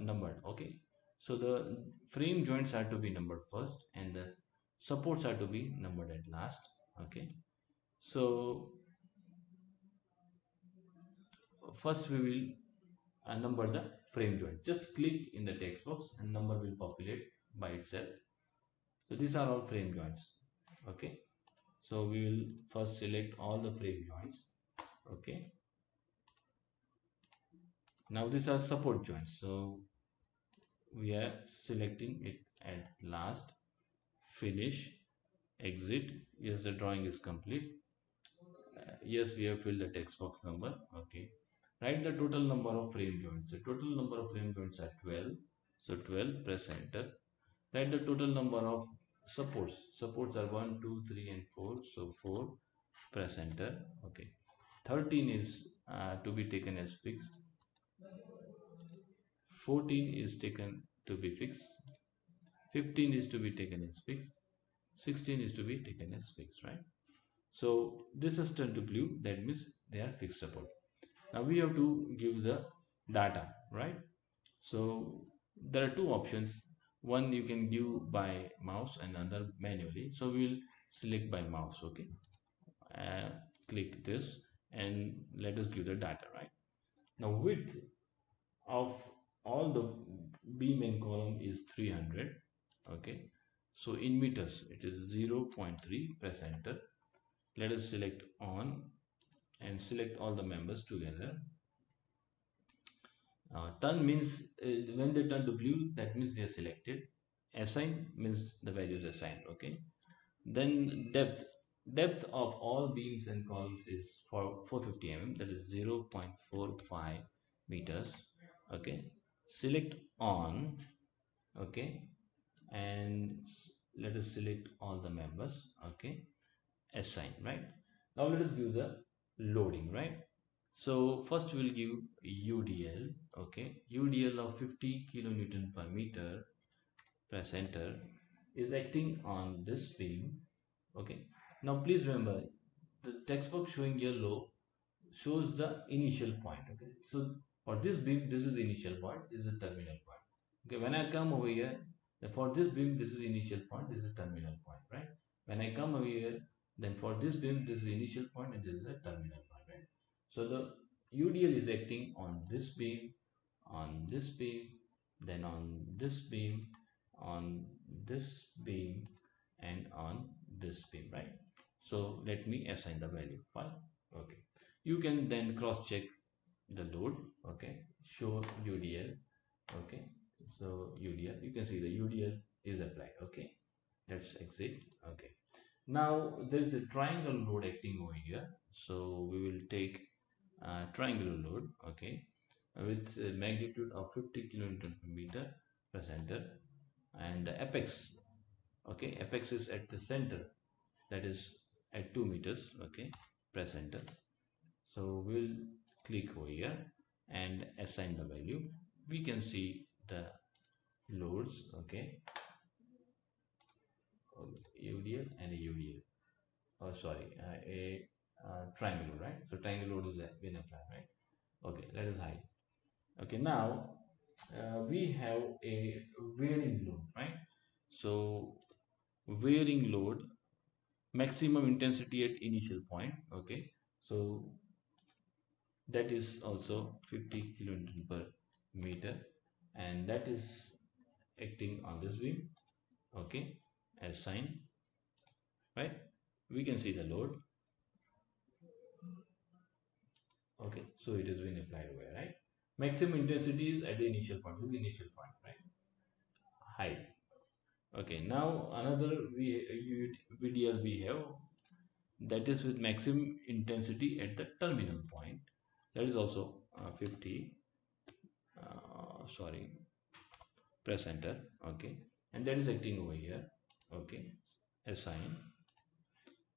numbered. Okay, so the frame joints are to be numbered first and the supports are to be numbered at last. Okay, so first we will number the frame joint. Just click in the text box and number will populate by itself. So these are all frame joints. Okay, so we will first select all the frame joints. Okay, now these are support joints, so we are selecting it at last. Finish, exit. Yes, the drawing is complete. Yes, we have filled the text box number. Okay, write the total number of frame joints. The total number of frame joints are 12, so 12, press enter. Write the total number of supports are 1, 2, 3 and 4, so 4, press enter. Okay, 13 is to be taken as fixed, 14 is taken to be fixed, 15 is to be taken as fixed, 16 is to be taken as fixed, right? So this is turned to blue, that means they are fixed support. Now we have to give the data, right? So there are two options. One you can give by mouse and another manually. So we will select by mouse. Okay, uh, click this and let us give the data, right? Now width of all the beam and column is 300. Okay, so in meters it is 0.3. Press enter. Let us select on and select all the members together. Turn means when they turn to blue, that means they are selected. Assign means the value is assigned. Okay, then depth of all beams and columns is for 450 mm, that is 0.45 meters. Okay, select on. Okay, and let us select all the members. Okay, assign, right? Now let us give the loading, right? So first we'll give UDL. Okay, UDL of 50 kilonewton per meter, press enter, is acting on this beam. Okay, now please remember the textbook showing yellow shows the initial point. Okay, so for this beam this is the initial point, this is the terminal point. Okay, when I come over here, for this beam this is the initial point, this is the terminal point, right? When I come over here, then for this beam this is the initial point and this is the terminal point, right? So the UDL is acting on this beam, on this beam, then on this beam, on this beam, and on this beam, right? So let me assign the value 5. Okay, you can then cross check the load. Okay, show UDL. Okay, so UDL, you can see the UDL is applied. Okay, let's exit. Okay, now there is a triangle load acting over here, so we will take triangular load. Okay, with a magnitude of 50 kilonewton per meter per center, and the apex, okay, apex is at the center, that is at 2 meters, okay, per center. So we'll click over here and assign the value. We can see the loads. Okay, UDL and a UDL. Oh, sorry, a triangle, right? So triangle load is been applied, right? Okay, let us hide. Okay, now we have a wearing load, right? So wearing load, maximum intensity at initial point. Okay, so that is also 50 kilonewton per meter, and that is acting on this beam. Okay, as sign, right? We can see the load. Okay, so it has been applied over, right? Maximum intensity is at the initial point. This is the initial point, right? Height. Okay, now another VDL we have, that is with maximum intensity at the terminal point. That is also 50, sorry, press enter. Okay, and that is acting over here. Okay, assign.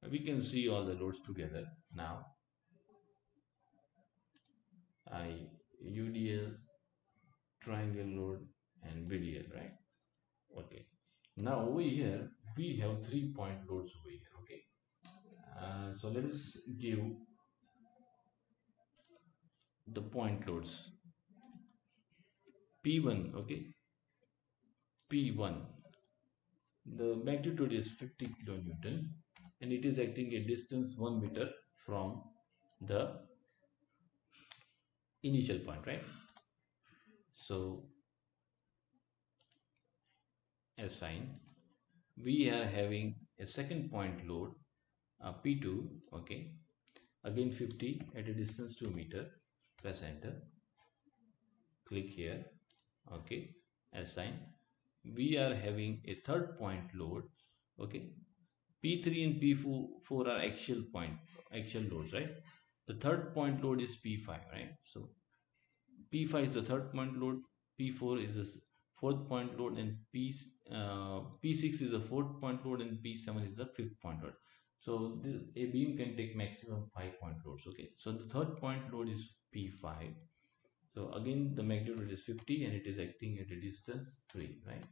We can see all the loads together now. I UDL, triangle load, and VDL, right? Okay, now over here we have 3-point loads over here. Okay, so let us give the point loads. P1, okay, P1, the magnitude is 50 kilonewton, and it is acting a distance 1 meter from the initial point, right? So assign. We are having a second point load, P2. Okay, again 50 at a distance 2 meter. Press enter, click here. Okay, assign. We are having a third point load. Okay, P3 and P4 are actual loads, right? The third point load is P5, right? So P5 is the third point load, P4 is the fourth point load, and P6 is the fourth point load, and P7 is the fifth point load. So a beam can take maximum 5-point loads. Okay, so the third point load is P5. So again the magnitude is 50 and it is acting at a distance 3, right?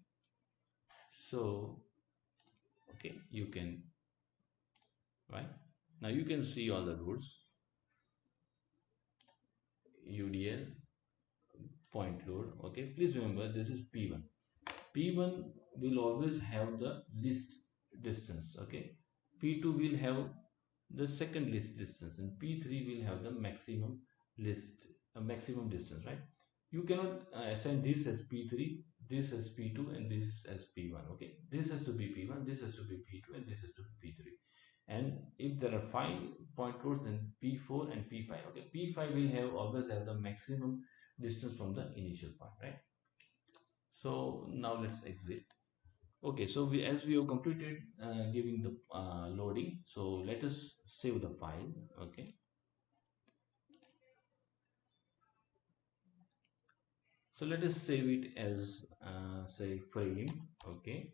So okay, you can, right, now you can see all the loads. UDL, point load. Okay, please remember this is P1. P1 will always have the least distance. Okay, P2 will have the second least distance, and P3 will have the maximum distance, right? You cannot assign this as P3, this as P2, and this as P1. Okay, this has to be P1, this has to be P2, and this has to be P3. And if there are 5-point loads, then P4 and P5. Okay, P5 will have always have the maximum distance from the initial point, right? So now let's exit. Okay, so as we have completed giving the loading, so let us save the file. Okay, so let us save it as say frame. Okay,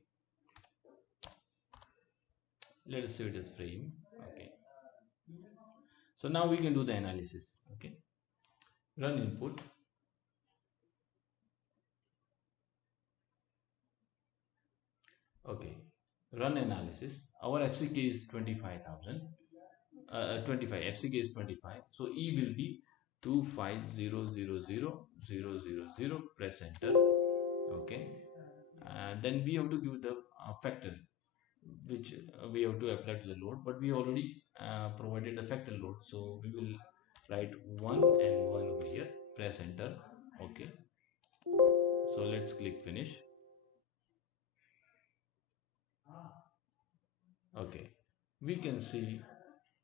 let us save it as frame. Okay, so now we can do the analysis. Okay, run input. Okay, run analysis. Our FCK is 25,000. 25. FCK is 25. So E will be 25,000,000. Press enter. Okay, and then we have to give the factor which we have to apply to the load, but we already provided the factor load, so we will write 1 and 1 over here. Press enter. Okay, So let's click finish. Okay, we can see.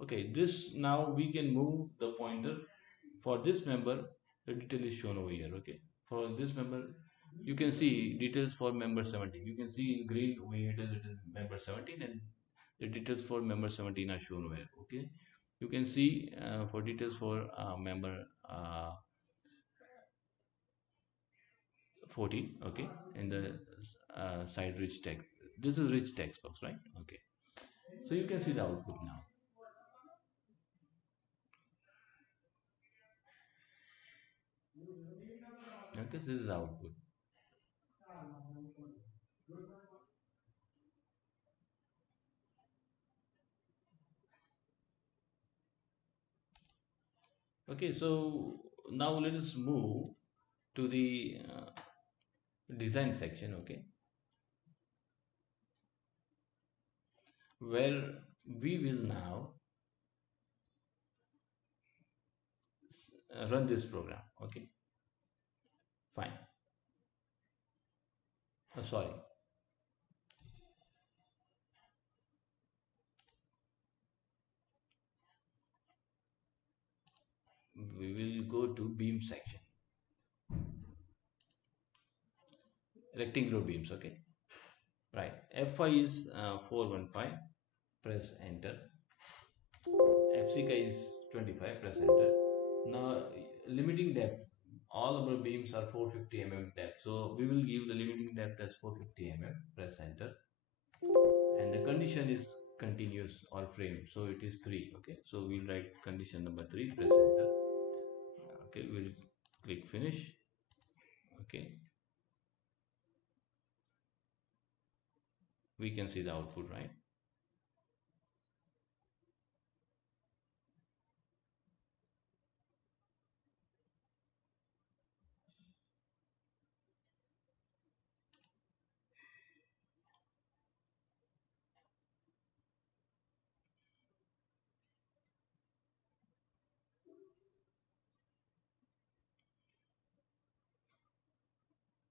Okay, this now we can move the pointer for this member. The detail is shown over here. Okay, for this member you can see details for member 17. You can see in green over here it is member 17, and the details for member 17 are shown over here. Okay, you can see for details for member 14. Okay, and the side rich text, this is rich text box, right? Okay, so you can see the output now. Okay, this is the output. Okay, so now let us move to the design section. Okay, where we will now run this program. Okay, fine. Sorry, we will go to beam section, rectangular beams. Okay, right. Fi is 415. Press enter. FCK is 25. Press enter. Now limiting depth. All our beams are 450 mm depth, so we will give the limiting depth as 450 mm. Press enter. And the condition is continuous or frame, so it is 3. Okay, so we'll write condition number 3. Press enter. Okay, we'll click finish. Okay, we can see the output, right?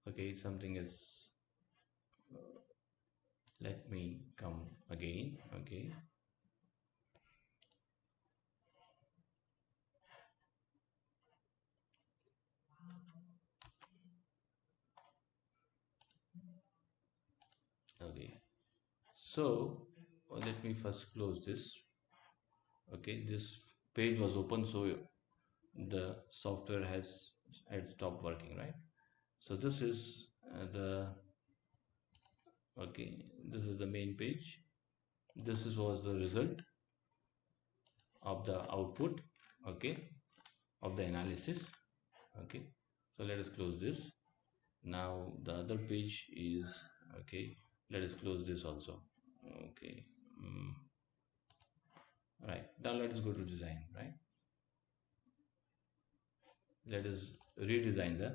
Okay, something is, let me come again. Okay, okay, so let me first close this. Okay, this page was open, so the software had stopped working, right? So this is the okay, this is the main page. This is was the result of the output, okay, of the analysis. Okay, so let us close this. Now the other page is okay. Let us close this also. Okay, right, now let us go to design. Right, let us redesign the,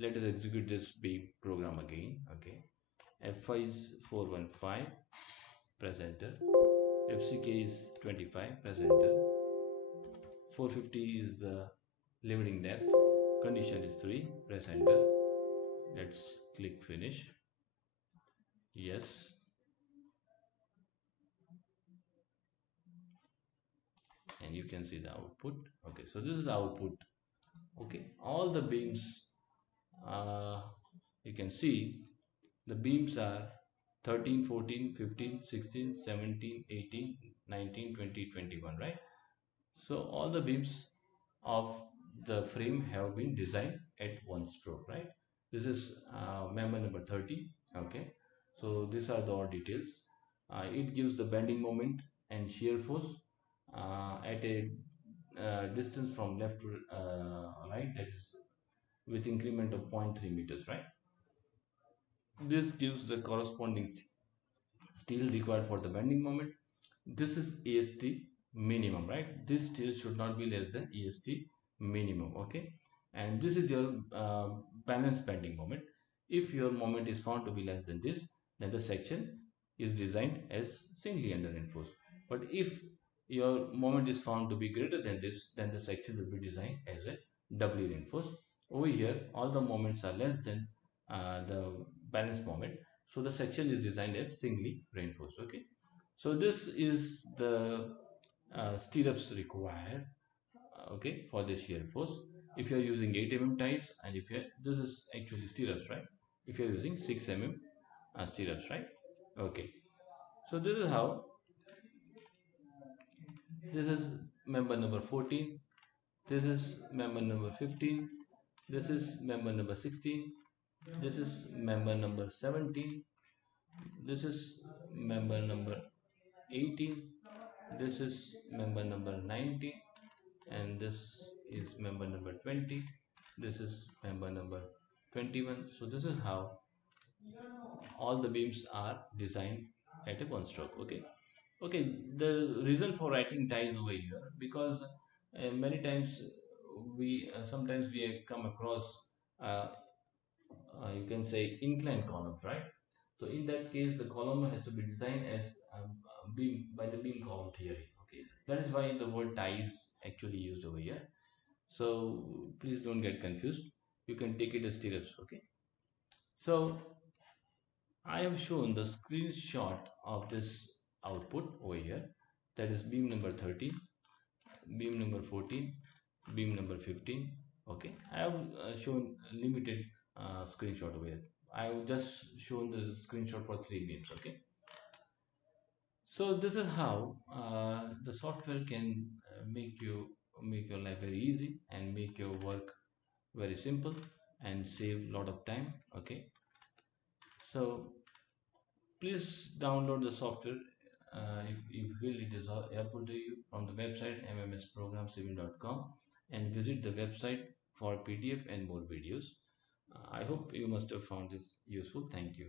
let us execute this big program again. Okay, F5 is 415. Press enter. FCK is 25. Press enter. 450 is the limiting depth. Condition is 3. Press enter. Let's click finish. Yes, and you can see the output. Okay, so this is the output. Okay, all the beams, uh, you can see the beams are 13, 14, 15, 16, 17, 18, 19, 20, 21, right? So all the beams of the frame have been designed at one stroke, right? This is member number 30. Okay, so these are the all details. It gives the bending moment and shear force at a distance from left to right, that is with increment of 0.3 meters, right? This gives the corresponding steel required for the bending moment. This is AST minimum, right? This steel should not be less than AST minimum. Okay, and this is your balance bending moment. If your moment is found to be less than this, then the section is designed as singly under reinforced. But if your moment is found to be greater than this, then the section will be designed as a doubly reinforced. Over here all the moments are less than the balance moment, so the section is designed as singly reinforced. Okay, so this is the stirrups required, okay, for the shear force. If you are using 8 ties, and if you this is actually stirrups, right? If you are using 6 stirrups, right? Okay, so this is how, this is member number 14, this is member number 15, this is member number 16, this is member number 17, this is member number 18, this is member number 19, and this is member number 20, this is member number 21. So this is how all the beams are designed at a one stroke. Okay, okay, the reason for writing ties over here, because many times we sometimes we come across uh, you can say inclined columns, right? So in that case the column has to be designed as beam by the beam column theory. Okay, that is why the word tie is actually used over here. So please don't get confused, you can take it as stirrups. Okay, so I have shown the screenshot of this output over here, that is beam number 13, beam number 14, beam number 15. Okay, I have shown limited screenshot over here. I have just shown the screenshot for 3 beams. Okay, so this is how the software can make your life very easy and make your work very simple and save a lot of time. Okay, so please download the software if you feel it is helpful to you from the website mmsprogramcivil.com, and visit the website for PDF and more videos. I hope you must have found this useful. Thank you.